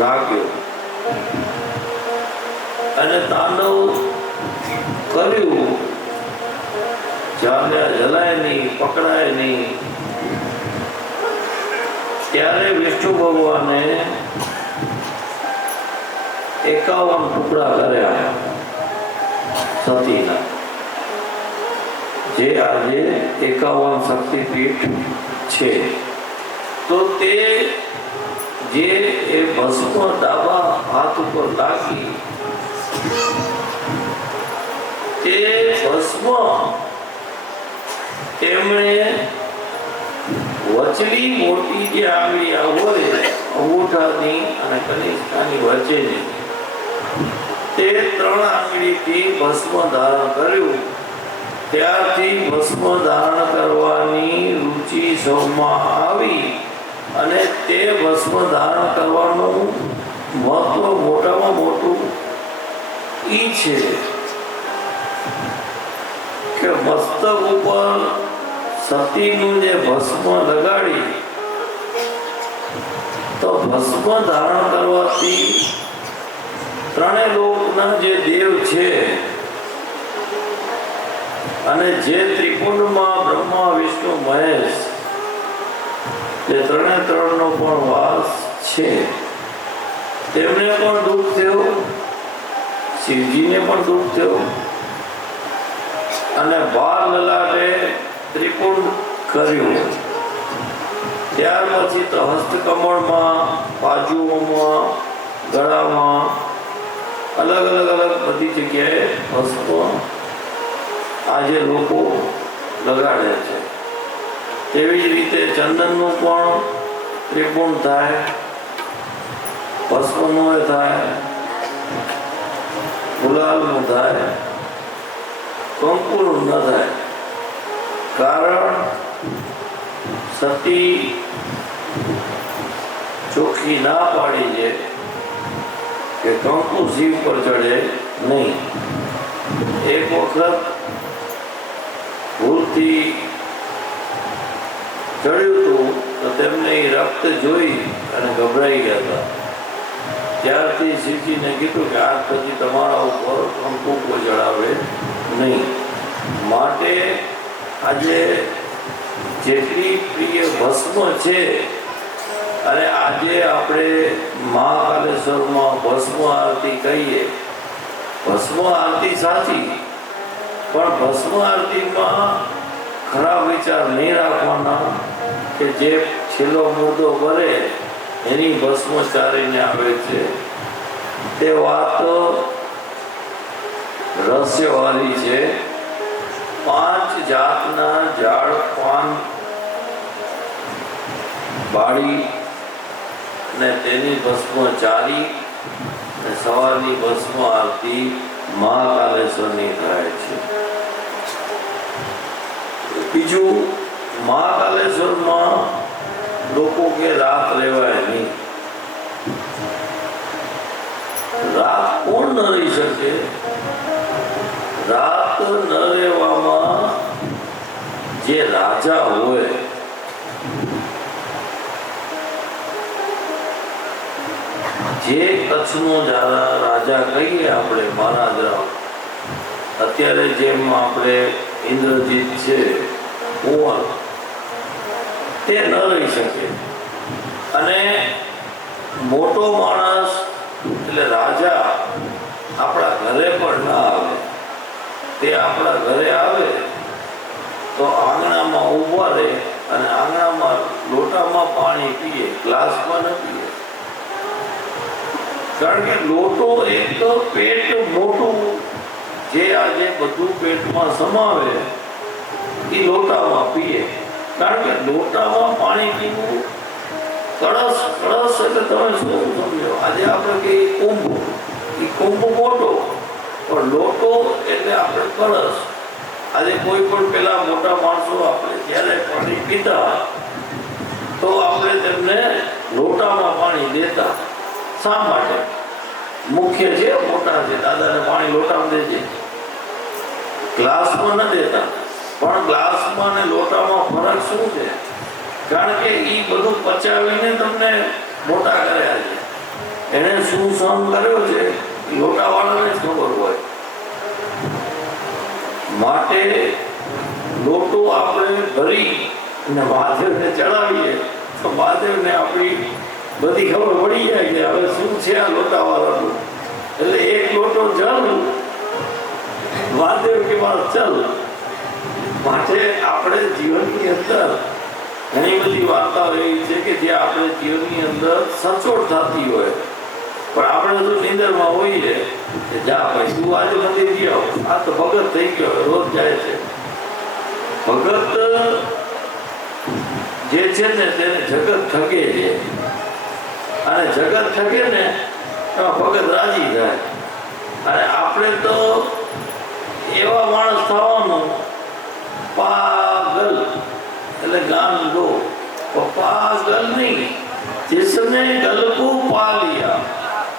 લાગ્યો અને તાંડવ કર્યું. ચાલ્યા જલાય નહીં, પકડાય નહીં. ત્યારે વિષ્ણુ ભગવાને 51 ટુકડા કર્યા સતીના, જે આજે 51 શક્તિપીઠ છે. તો તે જે એ ભસ્મ ડાબા હાથ ઉપર લાગી, તે ભસ્મ તેમણે વચલી મોટી જે આંગળીયા હોય અંગૂઠાની અને કનિષ્ઠાની વચ્ચેની, તે 3 આંગળીથી ભસ્મ ધારણ કર્યું. ત્યારથી ભસ્મ ધારણ કરવાની રુચિ સૌમાં આવી અને તે ભસ્મ ધારણ કરવાનું મહત્વ મોટામાં મોટું ઈ છે કે મસ્તક ઉપર સતીનું જે ભસ્મ લગાડી, તો ભસ્મ ધારણ કરવાથી 3 લોકના જે દેવ છે અને જે ત્રિકુંડમાં બ્રહ્મા વિષ્ણુ મહેશ જે 3 નો પણ વાસ છે, તેમને પણ દુઃખ થયું, શિવજીને પણ દુઃખ થયું અને 12 લલાટે ત્રિકુંડ કર્યું. ત્યાર પછી તો હસ્તકમળમાં, બાજુઓમાં, ગળામાં અલગ બધી જગ્યાએ ભસ્મ આજે લોકો લગાડે છે. તેવી જ રીતે ચંદનનું પણ ત્રિકુંડ થાય, ભસ્મનું થાય, ગુલાલનું થાય, કંકુનું ન થાય. કારણ સતી ચોખ્ખી ના પાડી છે કે કંકુ શિવ પર ચડે નહીં. એક વખત ભૂલથી ચડ્યું હતું તો તેમને એ રક્ત જોઈ અને ગભરાઈ ગયા હતા. ત્યારથી શિવજીને કીધું કે આજ પછી તમારા ઉપર કંકુ કોઈ ચડાવે નહીં. માટે આજે જેટલી પ્રિય ભસ્મ છે, અને આજે આપણે મહાકાલેશ્વરમાં ભસ્મ આરતી કહીએ, ભસ્મ આરતી સાચી, પણ ભસ્મ આરતીમાં ખરાબ વિચાર નહીં રાખવાના કે જે છેલ્લો મુદ્દો કરે એની ભસ્મ ચારીને આવે છે. તે વાત રહસ્યવાળી છે. 5 જાતના ઝાડ પાન બાળી અને તેની ભસ્મ ચારી અને સવારની ભસ્મ આરતી મહાકાલેશ્વરની થાય છે. બીજું, મહાકાલેશ્વરમાં લોકો કે રાત રહેવાય નહીં. રાત કોણ ન રહી શકે? રાત ન રહેવામાં જે રાજા હોય, જે કચ્છનો રાજા કહીએ આપણે, મહારાજા, અત્યારે જેમ આપણે ઇન્દ્રજીત છે, કુંવર, તે ન રહી શકે. અને મોટો માણસ એટલે રાજા આપણા ઘરે પણ ના આવે. તે આપણા ઘરે આવે તો આંગણામાં ઊભા રહે અને આંગણામાં લોટામાં પાણી પીએ, ગ્લાસમાં ન પીએ. કારણ કે લોટો એક તો પેટ મોટું, જે આજે બધું પેટમાં સમાવે એ લોટામાં પીએ. કારણ કે લોટામાં પાણી પીવું, કળશ એટલે તમે શું સમજો, આજે આપણે કહીએ કુંભ, એ કુંભ મોટો પણ લોટો એટલે આપણે કળશ. આજે કોઈ પણ પેલા મોટા માણસો આપણે જ્યારે પાણી પીતા તો આપણે તેમને લોટામાં પાણી દેતા. શા માટે? મુખ્ય છે, મોટા છે, દાદાને પાણી લોટામાં દેજે, ગ્લાસમાં ન દેતા. પણ ગ્લાસમાં ને લોટામાં ફરક શું છે? કારણ કે એ બધું પચાવીને તમને મોટા કર્યા છે. એને શું સહન કર્યો છે લોટાવાળાને જ ખબર હોય. માટે લોટો આપણે ભરી અને મહાદેવને ચડાવીએ તો મહાદેવને આપણી બધી ખબર પડી જાય કે હવે શું છે આ લોટાવાળાનું. એટલે એક લોટો જલ, મહાદેવ કે વાત ચલ. માટે આપણે જીવનની અંદર ઘણી બધી વાર્તાઓ એવી છે કે જે આપણે જીવનની અંદર સચોટ થતી હોય, પણ આપણે જો નિંદરમાં હોઈએ કે જા ભાઈ તું આજે મંદિર ગયો, આ તો ભગત થઈ ગયો, રોજ જાય છે. ભગત જે છે ને તેને જગત ઠગે છે, અને જગત ઠગે ને એમાં ભગત રાજી થાય. અને આપણે તો એવા માણસ થવાનું પાગલ, એટલે ગાંડો. પાગલ નહીં, जिसने गल को पा लिया,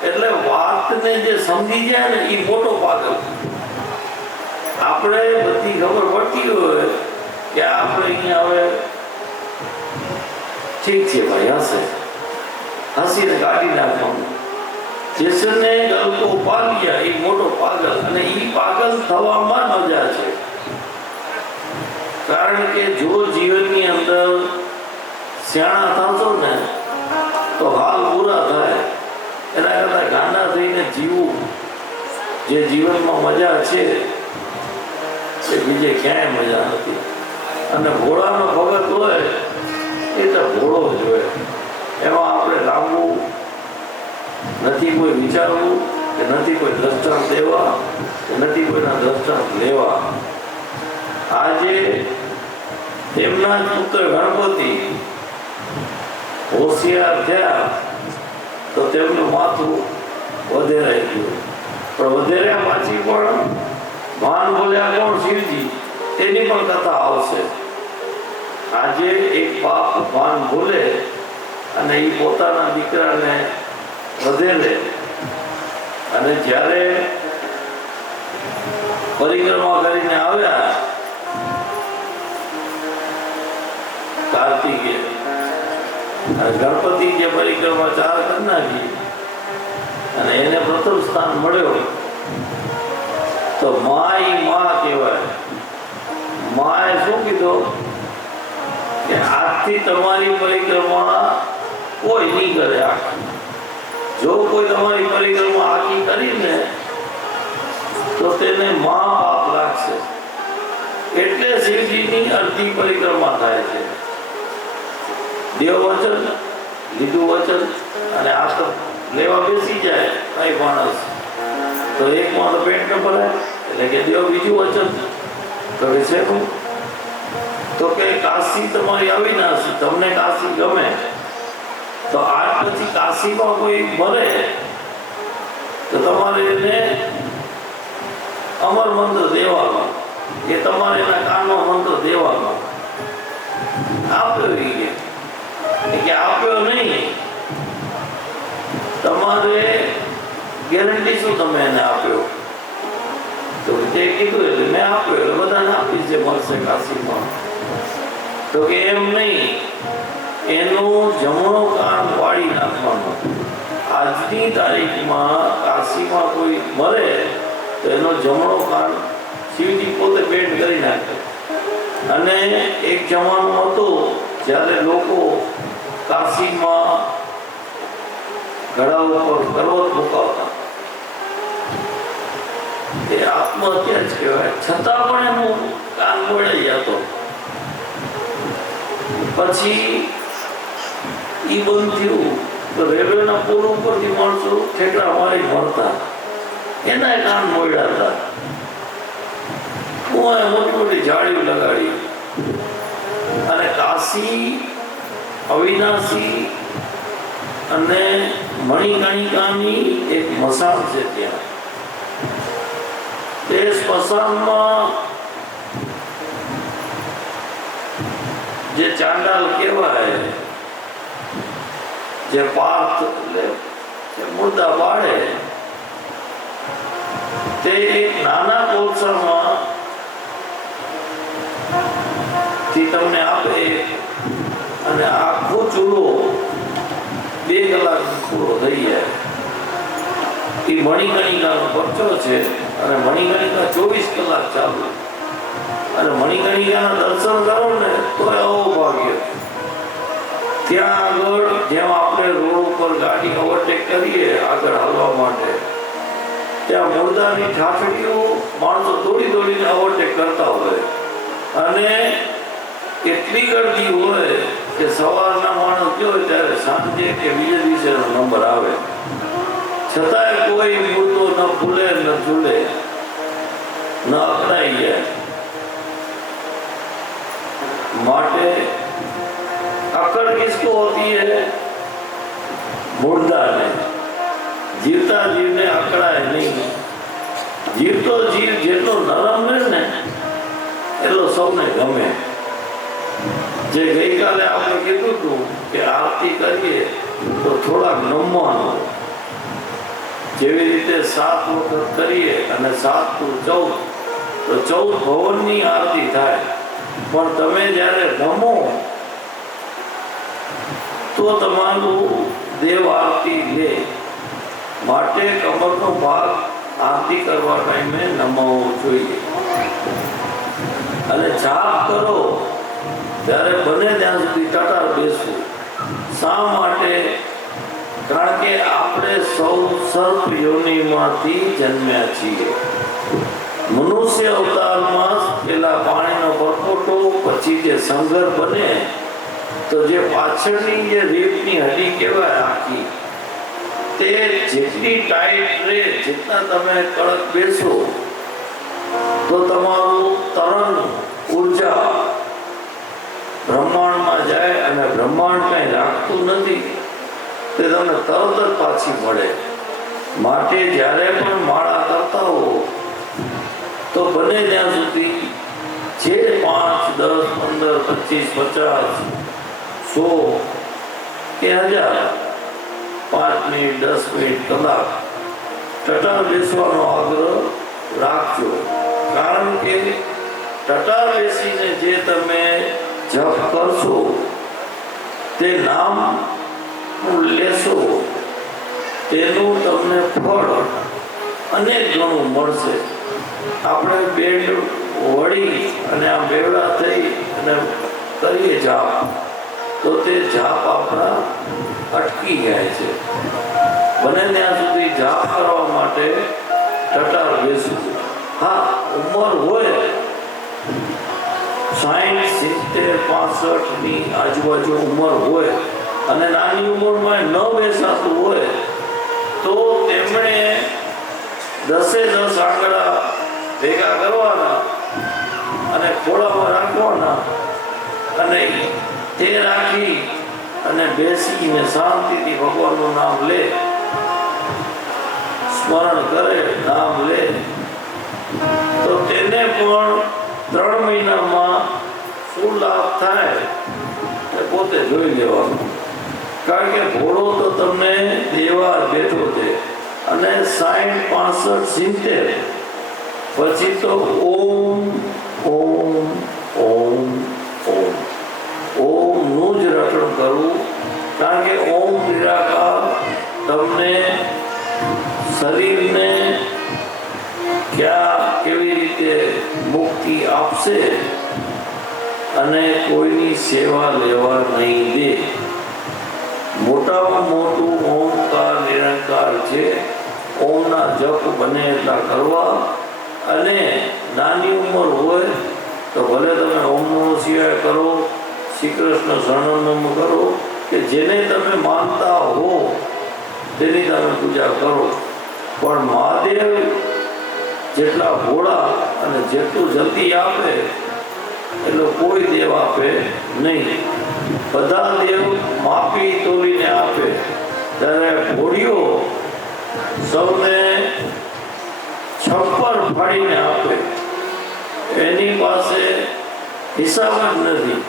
એટલે વાતને જે સમજી જાય ને એ મોટો પાગલ. આપણે બધી ખબર પડતી હોય કે આપણે અહીંયા હવે ઠીક છે ભાઈ, હસીને કાઢી નાખવાનું. જેસને ગલ को पा लिया એ મોટો પાગલ. અને એ પાગલ થવામાં મજા છે. કારણ કે જો જીવનની અંદર સ્યાણા થશો ને તો હાલ પૂરા થાય. એના કરતાં ગાંડા થઈને જીવવું, જે જીવનમાં મજા છે એ બીજે ક્યાંય મજા નથી. અને ભોળાનો ભગત હોય એ તો ભોળો જ હોય. એમાં આપણે લાવવું નથી, કોઈ વિચારવું કે નથી કોઈ દ્રષ્ટાંત દેવા કે નથી કોઈના દ્રષ્ટાંત લેવા. આજે તેમના જ પુત્ર ગણપતિ હોશિયાર થયા તો તેમનું માથું વધેરાઈ ગયું. પણ વધેર્યા પાછી પણ ભાન બોલ્યા કોણ? શિવજી. તેની પણ કથા આવશે. આજે એક બાપ ભાન બોલે અને એ પોતાના દીકરાને વધેરે, અને જ્યારે પરિક્રમા કરીને આવ્યા કાર્તિકે, ગણપતિ જે પરિક્રમા 4 કરી નાખી અને એને પ્રથમ સ્થાન મળ્યો તો માય માં કહેવાય. માએ શું કીધું કે આજથી તમારી પરિક્રમા કોઈ નહીં કરે આખી. જો કોઈ તમારી પરિક્રમા આખી કરીને તો તેને મા પાપ લાગશે. એટલે શિવજીની અડધી પરિક્રમા થાય છે. દેવ વચન, લીધું વચન, અને આ તો લેવા બેસી જાય કઈ માણસ તો એકમાં તો પેટ ન ભરાય. એટલે કે દેવ બીજું વચન તો કે છે તો કે કાશી તમારી અવિનાશી, તમને કાશી ગમે તો આજ પછી કાશીમાં કોઈ મરે તો તમારે એને અમર મંત્ર દેવાનો, એ તમારે એના કાનમાં મંત્ર દેવાનો. આપ્યો કે આપ્યો નહીં, તમારે ગેરંટી શું તમે એને આપ્યો? તો તે કીધું એટલે મેં આપ્યો એટલે બધાને આપીશ જે મળશે કાશીમાં. તો કે એમ નહીં, એનું જમણો કાન વાળી નાખવાનો. આજની તારીખમાં કાશીમાં કોઈ મરે તો એનો જમણો કાન શિવજી પોતે પેટ કરી નાખે. અને એક જમાનો હતો જ્યારે લોકો કાશીમાં ગળા ઉપર પર્વત મુકાવતા, એ આત્મહત્યા જ કહેવાય. છતાં પણ એનું કાન વળાઈ જતો. પછી ઈ બંધ થયું તો રેલવેના પુલ ઉપરથી માણસો ઠેકડા મારી મરતા, એના કાન મોડ્યા હતા. મોટી મોટી જાળીઓ લગાડી. અને કાશી અવિનાશી અને મણિકર્ણિકાની એક મસાણ છે ત્યાં. તે સ્મશાનમાં જે ચાંડાલ કહેવાય, જે પાર્થ એટલે જે મુર્દા બાળે, તે એક નાના કોલસામાં થી તમને આપે અને આખો ચૂલો 2 કલાક પૂરો થઈ જાય. એ મણિકર્ણિકાનો પરચો છે અને મણિકર્ણિકા 24 કલાક ચાલુ. અને મણિકર્ણિકાના દર્શન કરો ને તો આવો ભાગ્ય. ત્યાં આગળ જેમ આપણે રોડ ઉપર ગાડી ઓવરટેક કરીએ આગળ હાલવા માટે, ત્યાં મુર્દાની ઠાઠડીઓ માણસો દોડી દોડીને ઓવરટેક કરતા હોય અને એટલી ગળદી હોય કે સવારના માણસ ગયો હોય ત્યારે સાંજે કે બીજે દિવસેનો નંબર આવે, છતાંય કોઈ મુર્દો ન ભૂલે ન ઝૂલે ન અકળાઈ જાય. માટે अकड़ किसको होती है? मुर्दा ने. जीवता जीव ने अकड़ाय नहीं. जीवतो जीव જેટલો નરમ રહે ને એટલો સૌને ગમે. જે ગઈકાલે આપણે કીધું હતું કે આરતી કરીએ તો થોડાક નમવાનું, જેવી રીતે 7 વખત કરીએ અને 7 × 14 તો 14 ભવનની આરતી થાય. પણ તમે જ્યારે નમો તો તમારું દેવ આરતી લે. માટે કમરનો ભાગ આરતી કરવા ટાઈમે નમાવવો જોઈએ. અને જાપ કરો ત્યારે બને ત્યાં સુધી ટટાર બેસવું. શા માટે? કારણ કે આપણે સૌ સર્પ યોનિમાંથી જન્મ્યા છીએ. મનુષ્ય અવતારમાં પેલા પાણીનો પરપોટો, પછી જે સંઘર બને તો જે પાછળની જે રેપની હડી કહેવાય આખી, તે જેટલી ટાઈટ રહે, જેટલા તમે કડક બેસો તો તમારું તરંગ ઉર્જા બ્રહ્માંડમાં જાય અને બ્રહ્માંડ કંઈ રાખતું નથી, તે તમને તરત જ પાછી મળે. માટે જ્યારે પણ માળા કરતા હો તો બને ત્યાં સુધી જે 5, 10, 15, 25, 50, 100 કે 1000 5 મિનિટ 10 મિનિટ કલાક ટટાર બેસવાનો આગ્રહ રાખજો. કારણ કે ટટાર બેસીને જે તમે જપ કરશો, તે નામ લેશો, તેનું તમને ફળ અનેક ગણું મળશે. આપણે બેડ વળી અને આ બેવડા થઈ અને કરીએ જાપ તો તે જાપ આપણા અટકી જાય છે. બને ત્યાં સુધી જાપ કરવા માટે ટટાર બેસવું. હા, ઉંમર હોય 60, 70, 65 ની આજુબાજુ ઉંમર હોય અને નાની ઉંમરમાં ન બેસાતું હોય તો તેમણે 10 આંગળા ભેગા કરવાના અને ખોળામાં રાખવાના અને તે રાખી અને બેસીને શાંતિથી ભગવાનનું નામ લે, સ્મરણ કરે, નામ લે, તો તેને પણ 3 મહિનામાં શું લાભ થાય એ પોતે જોઈ લેવાનું. કારણ કે ભોળો તો તમને દેવા બેઠો છે. અને 60, 65, 70 પછી તો ઓમ ઓમ ઓમ ઓમ ઓમનું જ રટણ કરવું. કારણ કે ઓમ નિરાકાર તમને શરીરને ક્યાં કેવી રીતે મુક્તિ આપશે અને કોઈની સેવા લેવા નહીં દે. મોટામાં મોટું ઓમકાર નિરંકાર છે. ઓમના જપ બને એટલા કરવા. અને નાની ઉંમર હોય તો ભલે તમે ઓમ નમઃ શિવાય કરો, શ્રી કૃષ્ણ શરણમ કરો, કે જેને તમે માનતા હો તેની તમે પૂજા કરો. પણ મહાદેવ જેટલા ભોળા અને જેટલું જલ્દી આપે એટલો કોઈ દેવ આપે નહીં. બધા દેવ માપી તોલીને આપે. ત્યારે ભોળીઓ સૌને 56 ફાડીને આપે, એની પાસે હિસાબ જ નથી.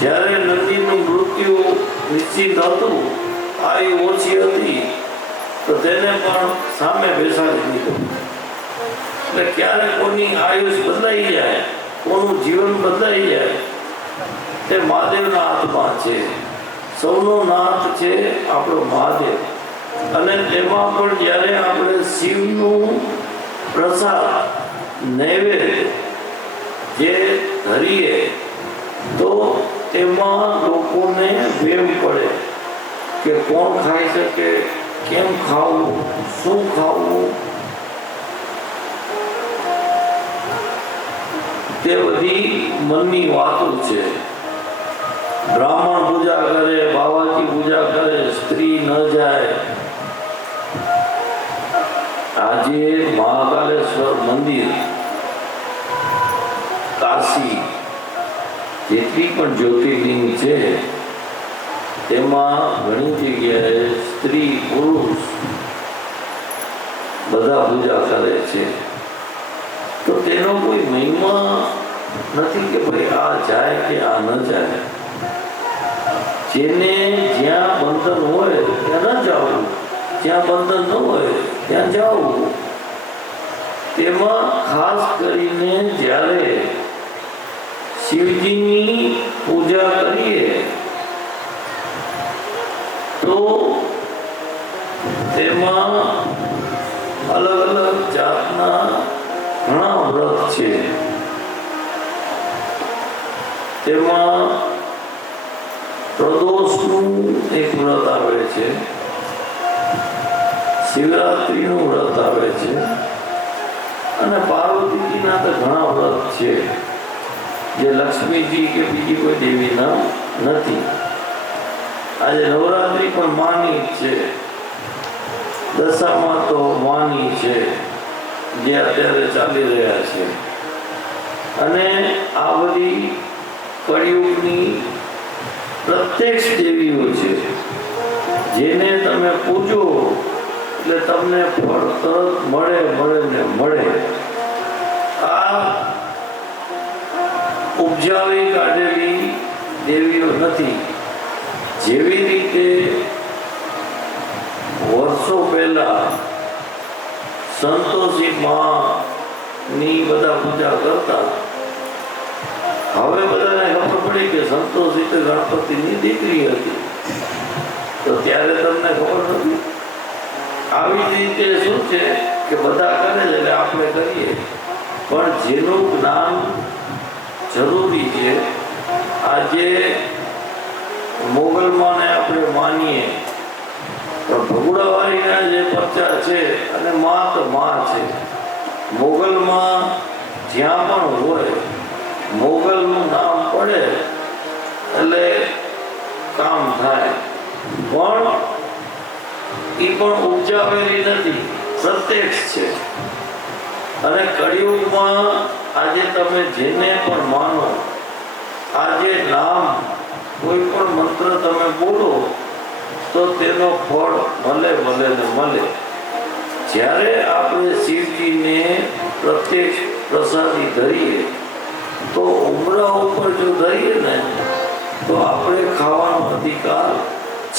જ્યારે નંદીનું મૃત્યુ નિશ્ચિત હતું, આયુ ઓછી હતી, તો તેને પણ સામે બેસાડી દીધો. એટલે ક્યારે કોની આયુષ બદલાઈ જાય, કોનું જીવન બદલાઈ જાય, તે મહાદેવના હાથમાં છે. સૌનો નાથ છે આપણો મહાદેવ. અને તેમાં પણ જ્યારે આપણે શિવનું પ્રસાદ નૈવેદ્ય જે ધરીએ તો તેમાં લોકોને વેમ પડે કે કોણ ખાઈ શકે, કેમ ખાવું, શું ખાવું, તે બધી મનની વાતો છે. બ્રાહ્મણ પૂજા કરે, બાવાજી પૂજા કરે, સ્ત્રી ન જાય. આજે મહાકાલેશ્વર મંદિર, કાશી, જેટલી પણ જ્યોતિર્લિંગ છે તેમાં ઘણી જગ્યાએ સ્ત્રી પુરુષ બધા પૂજા કરે છે. તો તેનો કોઈ મહિમા નથી કે ભાઈ આ જાય કે આ ન જાય. જેને જ્યાં બંધન હોય ત્યાં ન જવું, જ્યાં બંધન ન હોય ત્યાં જવું. તેમાં ખાસ કરીને જ્યારે શિવજીની પૂજા કરીએ તો તેમાં અલગ અલગ જાતના ઘણા વ્રત છે. તેમાં પ્રદોષનું એક વ્રત આવે છે, શિવરાત્રીનું વ્રત આવે છે, અને પાર્વતીજીના તો ઘણા વ્રત છે જે લક્ષ્મીજી કે બીજી કોઈ દેવીના નથી. આજે નવરાત્રી પણ માની છે, દશામાં તો માની છે જે અત્યારે ચાલી રહ્યા છે. અને આ બધી કળિયુગની પ્રત્યક્ષ દેવીઓ છે, જેને તમે પૂજો એટલે તમને ફળ તરત મળે ને મળે. આ ઉપજાવી કાઢેલી દેવીઓ નથી. જેવી રીતે વર્ષો પહેલા સંતોષી માની બધા પૂજા કરતા, હવે બધાને ખબર પડી કે સંતોષી તો ગણપતિની દીકરી હતી, તો ત્યારે તમને ખબર નથી. આવી જ રીતે શું છે કે બધા કરે છે એટલે આપણે કરીએ, પણ જેનું જ્ઞાન જરૂરી છે. આજે મોગલમાંને આપણે માનીએ પણ ભગુડાવાળીના જે પરચા છે, અને માં તો માં છે. મોગલમાં જ્યાં પણ હોય, મોગલનું નામ પડે એટલે કામ થાય. પણ એ પણ ઉપજાવેલી નથી, પ્રત્યક્ષ છે. અને કળિયુગમાં આજે તમે જેને પણ માનો, આજે નામ કોઈ પણ મંત્ર તમે બોલો તો તેનો ફળ મળે ને મળે. જ્યારે આપણે શિવજીને પ્રત્યક્ષ પ્રસાદી ધરીએ તો ઉમરા ઉપર જો ધરીએ ને તો આપણે ખાવાનો અધિકાર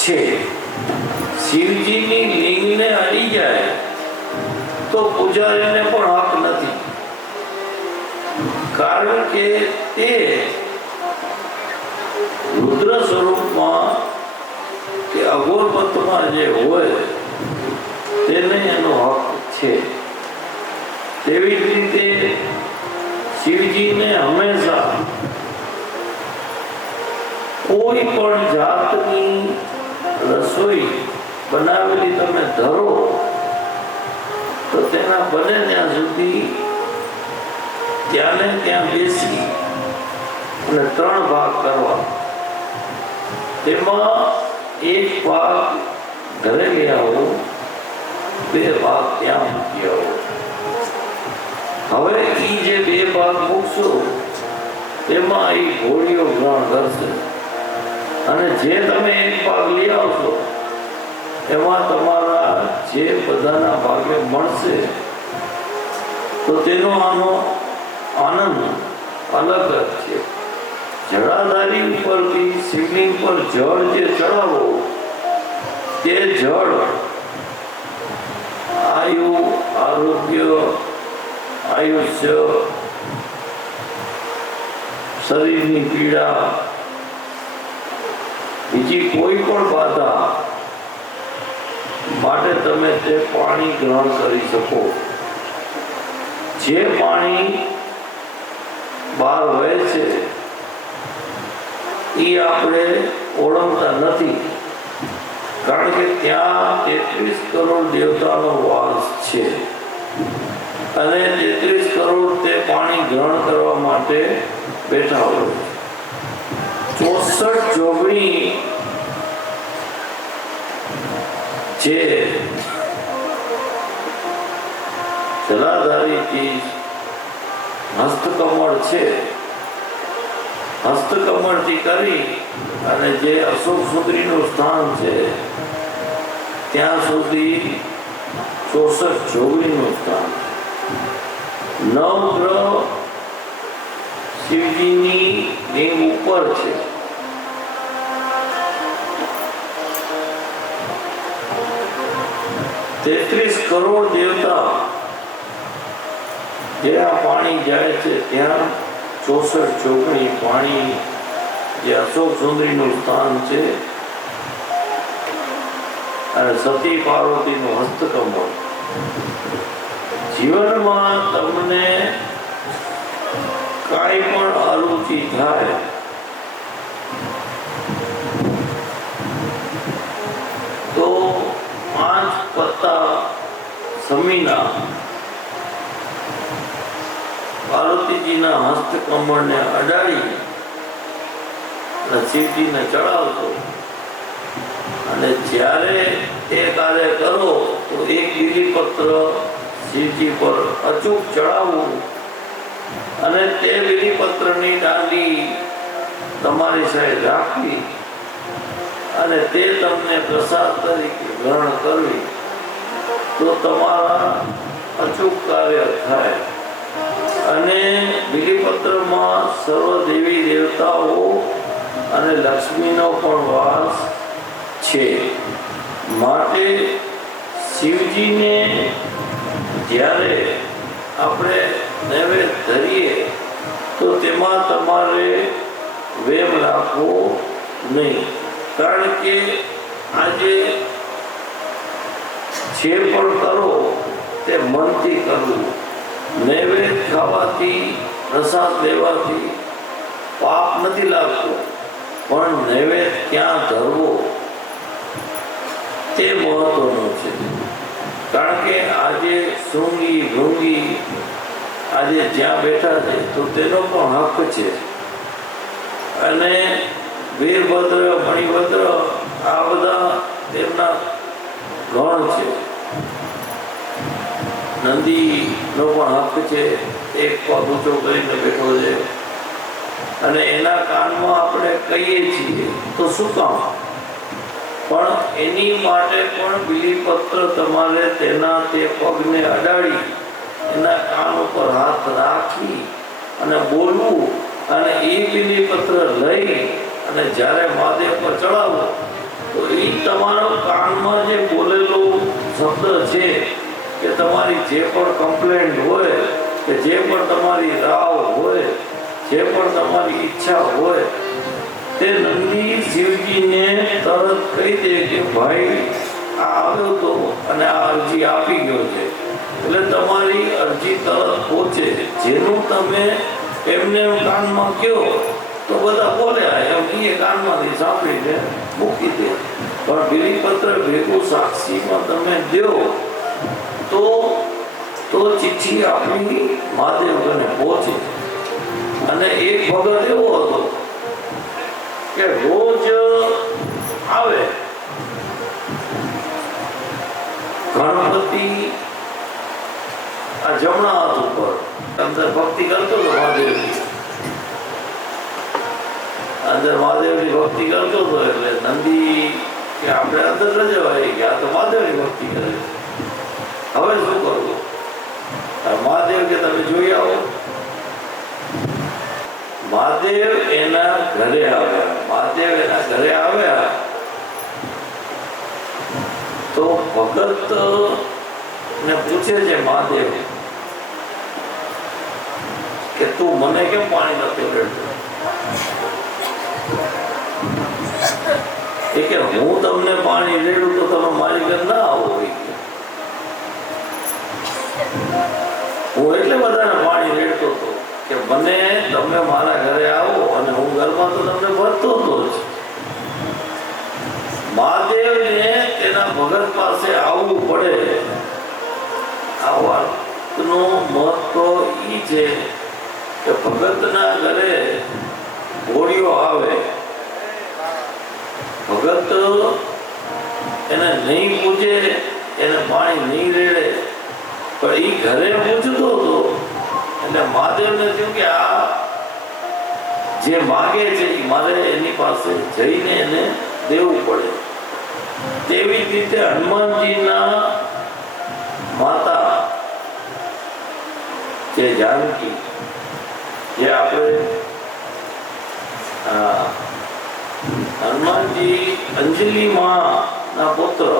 છે. શિવજીની લિંગને અડી જાય તો પૂજારીને પણ હક નથી, કારણ કે તે રુદ્ર સ્વરૂપમાં કે અઘોર પંથમાં જે હોય તેને એનો હક છે. તેવી જ રીતે શિવજીને હંમેશા કોઈ પણ જાતની રસોઈ બનાવેલી તમે ધરો તો તેના બને ત્યાં સુધી ત્યાં બેસી અને 3 ભાગ કરવા. તેમાં એક ભાગ ઘરે લઈ આવો, 2 ભાગ ત્યાં મૂકી આવો. હવે એ જે 2 ભાગ મૂકશો તેમાં એ ઘોડીઓ ગ્રહણ કરશે, અને જે તમે 1 ભાગ લઈ આવશો એમાં તમારા જે બધાના ભાગે મળશે તો તેનો આનો આનંદ અલગ જ છે. જળાધારી ઉપરથી શિવલિંગ પર જળ જે ચડાવો તે જળ આયુ, આરોગ્ય, આયુષ્ય, શરીરની પીડા, બીજી કોઈ પણ બાધા માટે તમે તે પાણી ગ્રહણ કરી શકો. જે પાણી બહાર વહે છે એ આપણે ઓળખતા નથી, કારણ કે ત્યાં 33 કરોડ દેવતાનો વાસ છે અને 33 કરોડ તે પાણી ગ્રહણ કરવા માટે બેઠા હોય. 64 જોગણી જે જલાધારી હસ્તકમળ છે, હસ્તકમળથી કરી અને જે અશોક સુંદરીનું સ્થાન છે ત્યાં સુધી 64 જોગણીનું સ્થાન. 9 ગ્રહ શિવજીની લિંગ ઉપર છે. તેત્રીસ કરોડ દેવતા જે આ પાણી જાય છે ત્યાં 64 જોગણી પાણી જે અશોક સુંદરીનું સ્થાન છે અને સતી પાર્વતીનું હસ્તકમળ. જીવનમાં તમને કાંઈ પણ અરુચિ થાય તો 5 પત્તા સમીના પાર્વતીજીના હસ્તકમળને અડાડી અને શિવજીને ચડાવતો અને જ્યારે એ કાર્ય કરો તો એક બીલીપત્ર શિવજી પર અચૂક ચડાવવું અને તે બીલીપત્રની દાંડી તમારી સાઈડ રાખવી અને તે તમને પ્રસાદ તરીકે ગ્રહણ કરવી તો તમારા અચૂક કાર્ય થાય. અને બીલીપત્રમાં સર્વ દેવી દેવતાઓ અને લક્ષ્મીનો પણ વાસ છે. માટે શિવજીને જ્યારે આપણે નૈવેદ્ય ધરીએ તો તેમાં તમારે વેમ રાખવો નહીં, કારણ કે આજે જે પણ કરો તે મનથી કરવું. નૈવેદ્ય ખાવાથી, પ્રસાદ લેવાથી પાપ નથી લાગતું, પણ નૈવેદ્ય ક્યાં ધરવો તે મહત્વનું છે. કારણ કે આજે શૃંગી ભૃંગી આજે જ્યાં બેઠા છે તો તેનો પણ હક છે. અને વીરભદ્ર, મણિભદ્ર આ બધા તેમના ગણ છે. નંદીનો પણ હક છે, એક પગ ઊંચો કરીને બેઠો છે અને એના કાનમાં આપણે કહીએ છીએ તો શું કામ, પણ એની માટે પણ બીલીપત્ર તમારે તેના તે પગને અડાડી એના કાન ઉપર હાથ રાખી અને બોલવું અને એ બીલીપત્ર લઈ અને જ્યારે મહાદેવ પર ચડાવો તો એ તમારા કાનમાં જે બોલેલો શબ્દ છે કે તમારી જે પણ કમ્પ્લેન્ટ હોય કે જે પણ તમારી રાવ હોય, જે પણ તમારી ઈચ્છા હોય તે નંદી શિવજીને તરત કહી દે કે ભાઈ આ આવ્યો તો અને આ અરજી આપી ગયો છે. એટલે તમારી અરજી તરત પહોંચે. જેનું તમે એમને કાનમાં કહો તો બધા બોલ્યા એમ એ કાનમાંથી સાંભળીને મૂકી દે. પણ બીલીપત્ર ભેગું સાક્ષીમાં તમે દો તો ચિઠ્ઠી આપણી મહાદેવને પહોંચે. અને એક ભગત એવો હતો કે રોજ આવે ગણપતિ આ જમણા હાથ ઉપર અંદર ભક્તિ કરતો હતો મહાદેવની, અંદર મહાદેવની ભક્તિ કરતો હતો. એટલે નંદી કે આપણે અંદર ન જવાય કે આ તો મહાદેવની ભક્તિ કરે, હવે શું કરવું? મહાદેવ કે તમે જોઈ આવો. મહાદેવ એના ઘરે આવ્યા. મહાદેવ એના ઘરે આવ્યા તો ભગત ને પૂછે છે મહાદેવ કે તું મને કેમ પાણી નથી રેડતો? એ કે હું તમને પાણી રેડું તો તમે મારી ઘર ના આવો. હું એટલે બધાને પાણી રેડતો હતો કે મને તમે મારા ઘરે આવો અને હું ઘરમાં તો તમને ભરતો હતો જ. મહાદેવને તેના ભગત પાસે આવવું પડે. આ વાતનું મહત્વ ઈ છે કે ભગતના ઘરે ઘોડીઓ આવે, ભગત એને નહીં પૂછે, એને પાણી નહીં રેડે, પણ એ ઘરે પૂછતો હતો એટલે મહાદેવને થયું કે આ જે માગે છે એ મારે એની પાસે જઈને એને દેવું પડે. તેવી જ રીતે હનુમાનજીના માતા જે જાનકી, જે આપણે હનુમાનજી અંજલિ ના પુત્ર,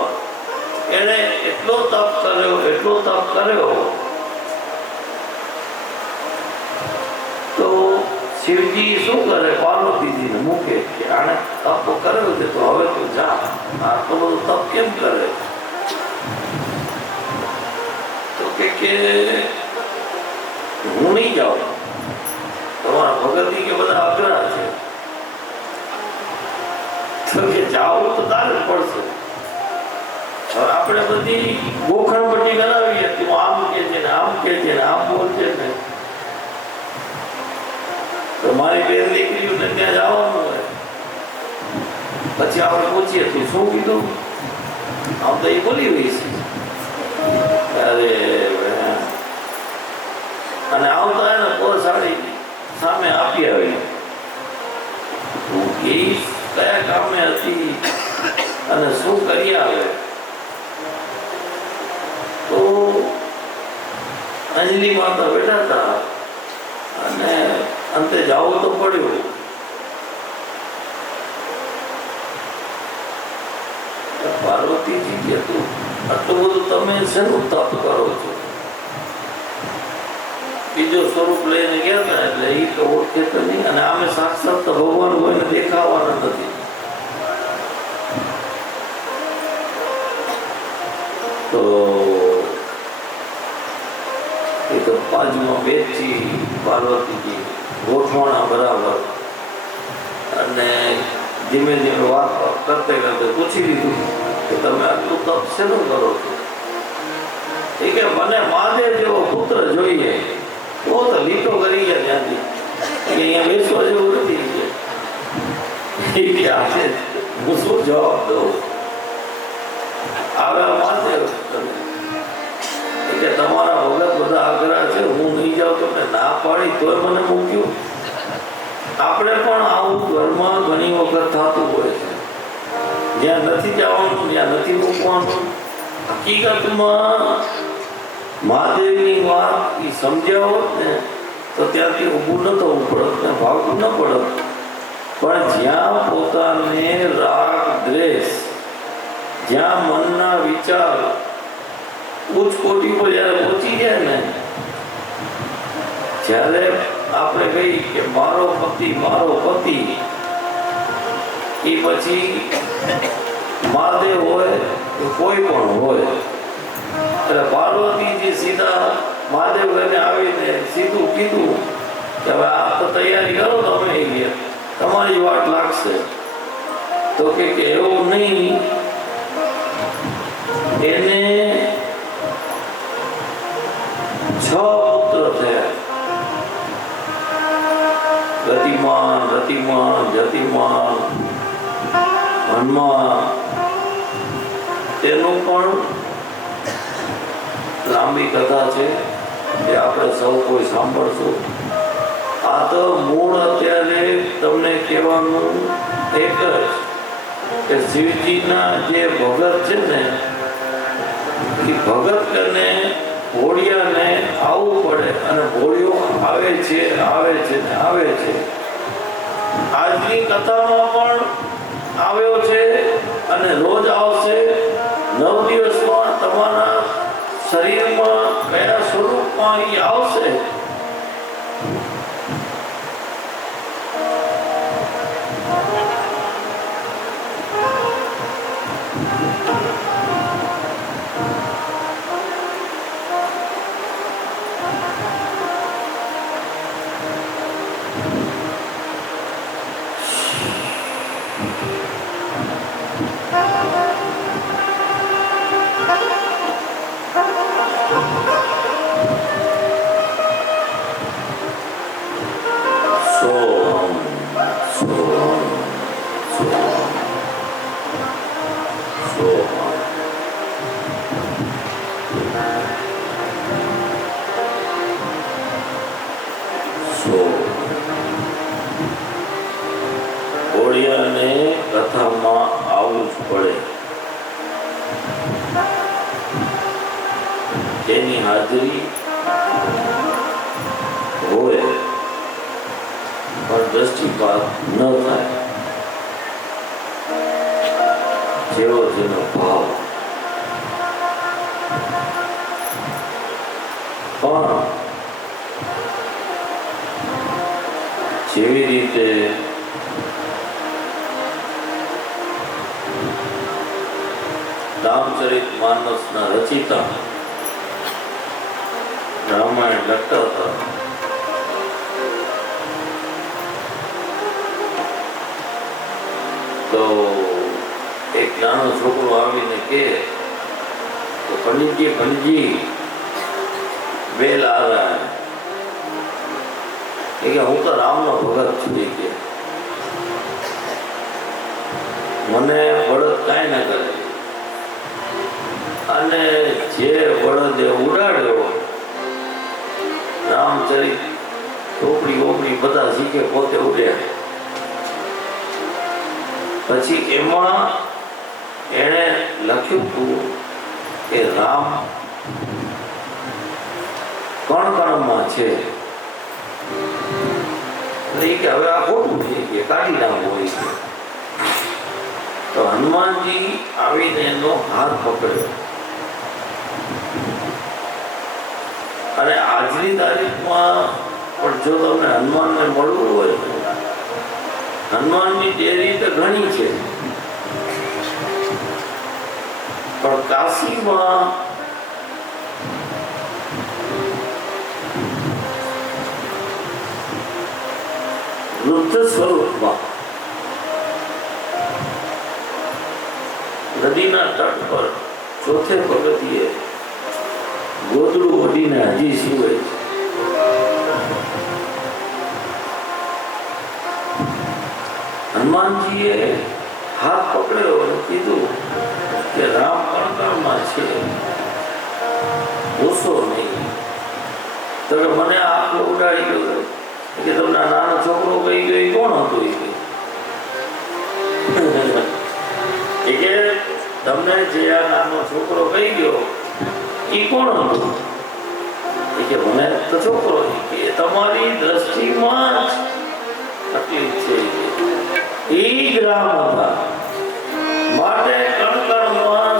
એને એટલો તપ કર્યો તો શિવજી શું કરે? પાર્વતીજીને મૂકે કે આને તપ કર્યો છે તો હવે તું જા, આટલો બધો તપ કેમ કરે? તો કે હું નહીં જાઉં, તમારા ભગત કે બધા અઘરા છે. તો કે જાવું તો તારે જ પડશે. હવે આપણે બધી ગોખણપટ્ટી કરાવીએ, તું આમ કે છે ને આમ કે છે ને આમ બોલશે ને, તો મારી બેન દીકરીઓને ત્યાં જવાનું હોય. પછી આપણે પૂછીએ તું શું કીધું? આમ તો એ બોલી રહી છે. અરે અને આવતા એને બહુ સારી સામે આપી આવી. એ કયા કામે હતી અને શું કરી આવે? તો અંજલિ માતા બેઠા હતા અને અંતે જવું તો પડ્યું. પાર્વતીજી કે તું આટલું બધું તમે શેનું તપ કરો છો? બીજો સ્વરૂપ લઈને ગયા હતા એટલે એ તો ઓળખે તો નહીં. અને આમે સાક્ષાત તો ભગવાન કોઈને દેખાવાના નથી. તો એ તો બાજુમાં બેસી પાર્વતીજી ગોઠવાણા બરાબર અને ધીમે ધીમે વાત કરતે પૂછી લીધું કે તમે આટલું તપ શેનું કરો છો? એ કે મને મહાદેવ જેવો પુત્ર જોઈએ. તો લીટો કરી ગયા ત્યાંથી કે અહીંયા બેસવા જેવું નથી. હું શું જવાબ દઉં? આવ્યા મહાદેવ કે તમારા ભગત બધા આગ્રહ છે, હું નહીં જાઉં. તમને ના પાડી તોય મને મૂક્યું. આપણે પણ આવું ઘરમાં ઘણી વખત થતું હોય છે. જ્યાં નથી જવાનું, જ્યાં નથી મૂકવાનું. હકીકતમાં મહાદેવની વાત એ સમજ્યા હોત ને તો ત્યાંથી ઊભું ન થવું પડત ને ભાગવું ન પડત. પણ જ્યાં પોતાને રાગ દ્વેષ, જ્યાં મનના વિચાર ઉચ્ચ કોટી પર જયારે પહોંચી ગયા ને, જ્યારે આપણે કહી કે મારો પતિ એ પછી મહાદેવ હોય કે કોઈ પણ હોય. એટલે પાર્વતીજી સીધા મહાદેવ ઘરે આવીને સીધું કીધું કે હવે આ તો તૈયારી કરો, તમે તમારી વાટ લાગશે. તો કે એવું નહીં, એને 6 પુત્ર થયા. ગતિમાન, રતિમાન, જતિમાન, હનુમાન. તેનું પણ લાંબી કથા છે એ આપણે સૌ કોઈ સાંભળશું. આ તો મૂળ અત્યારે તમને કહેવાનું એક જ કે શિવજીના જે ભગત છે ને, એ ભગત કરીને ઘોડિયાને આવવું પડે અને ભોળિયો આવે છે ને આવે છે. આજની કથામાં પણ આવ્યો છે અને રોજ આવશે. 9 દિવસમાં તમારા શરીરમાં કયા સ્વરૂપમાં એ આવશે ઘોડિયાને કથામાં આવવું જ પડે. તેની હાજરી હોય પણ દ્રષ્ટિપાત ન થાય. જેવો જેનો ભાવ પણ જેવી રીતે રામચરિત માનસના રચિતા રામાયણ લખતા હતા તો એક નાનો છોકરો આવીને કે પંડિતજી બેલ આ રહા હૈ કે હું તો રામનો ભગત છું કે મને બળદ કાંઈ ના કરે અને જે બળદે ઉડાડ્યો રામચરિત ચોપડી બધા શીખે પોતે ઉડ્યા. પછી એમાં એણે લખ્યું હતું કે રામ કણ છે. કે હવે આ ખોટું છે કે કાઢી નાખવું હોય છે. તો હનુમાનજી આવીને એનો હાથ પકડ્યો અને આજની તારીખમાં પણ જો તમને હનુમાનને મળવું હોય તો હનુમાનની ડેરી તો ઘણી છે પણ કાશીમાં વૃદ્ધ સ્વરૂપમાં નદીના તટ પર ચોથે પગથિયે ગોદડું ઓઢીને હજી સુવે છે. હનુમાનજીએ હાથ પકડ્યો અને કીધું કે રામ કણકણમાં છે, ગુસ્સો નહીં. તો મને આંખો ઉડાડી ગયો કે તમને નાનો છોકરો કહી ગયો કોણ હતો એ કે તમને જે આ નાનો છોકરો કહી ગયો એ કોણ હતો એ કે મને તો છોકરો કે તમારી દ્રષ્ટિમાં તકલીફ છે એ જ રામ હતા માટે કણકણમાં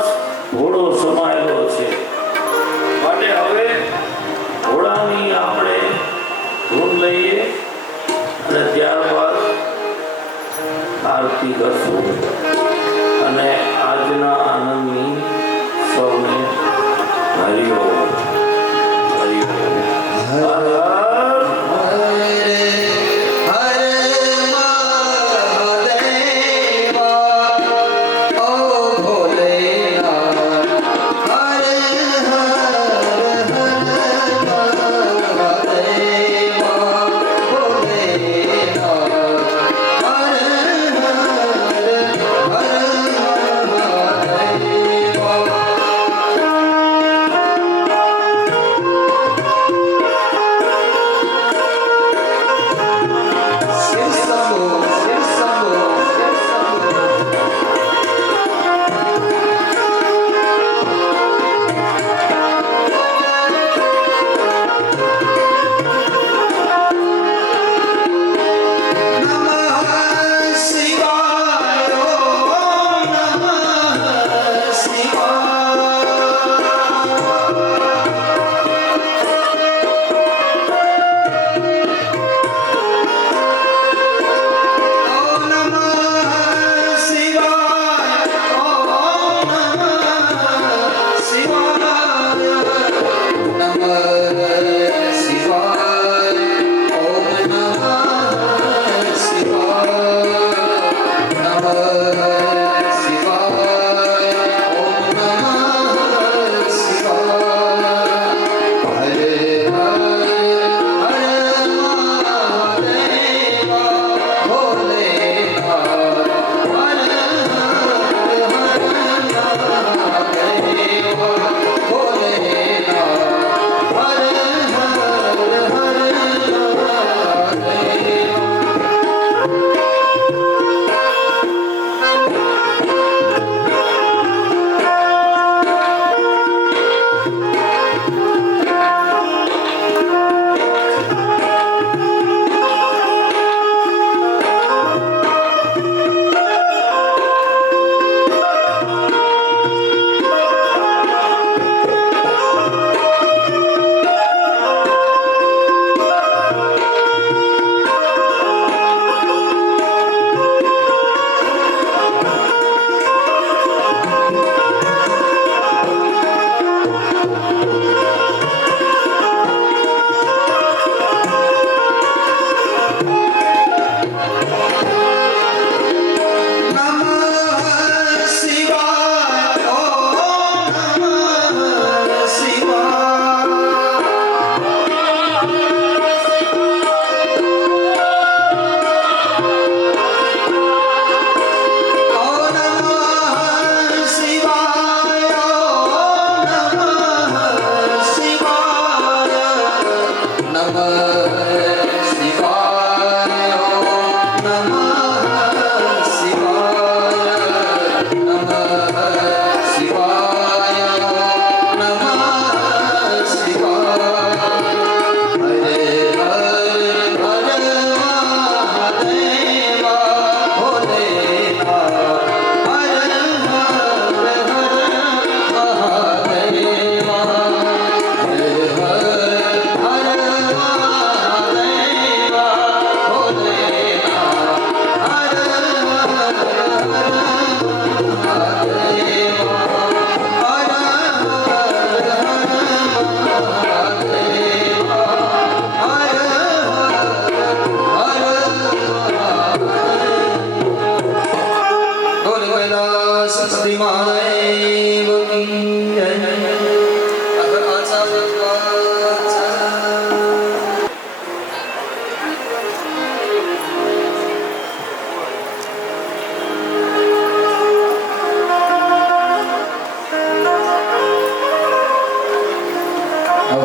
ઘોડો સમાયેલો છે. માટે હવે ઘોડાની આપણે ધૂન લઈએ અને ત્યારબાદ આરતી કરશું અને આજના આનંદની સૌને હરિઓમ હરિઓમ.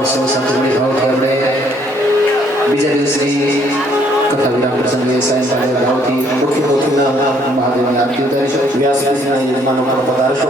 સૌ સંતોષી ભાવથી આપણે બીજા દિવસની કથા વિરામ પ્રસંગે સાયંકાળે ભાવથી મુખ્ય પોથીના મહાદેવની આરતી ઉતારીશું. વ્યાસપીઠના યજમાનો પણ પધારશો.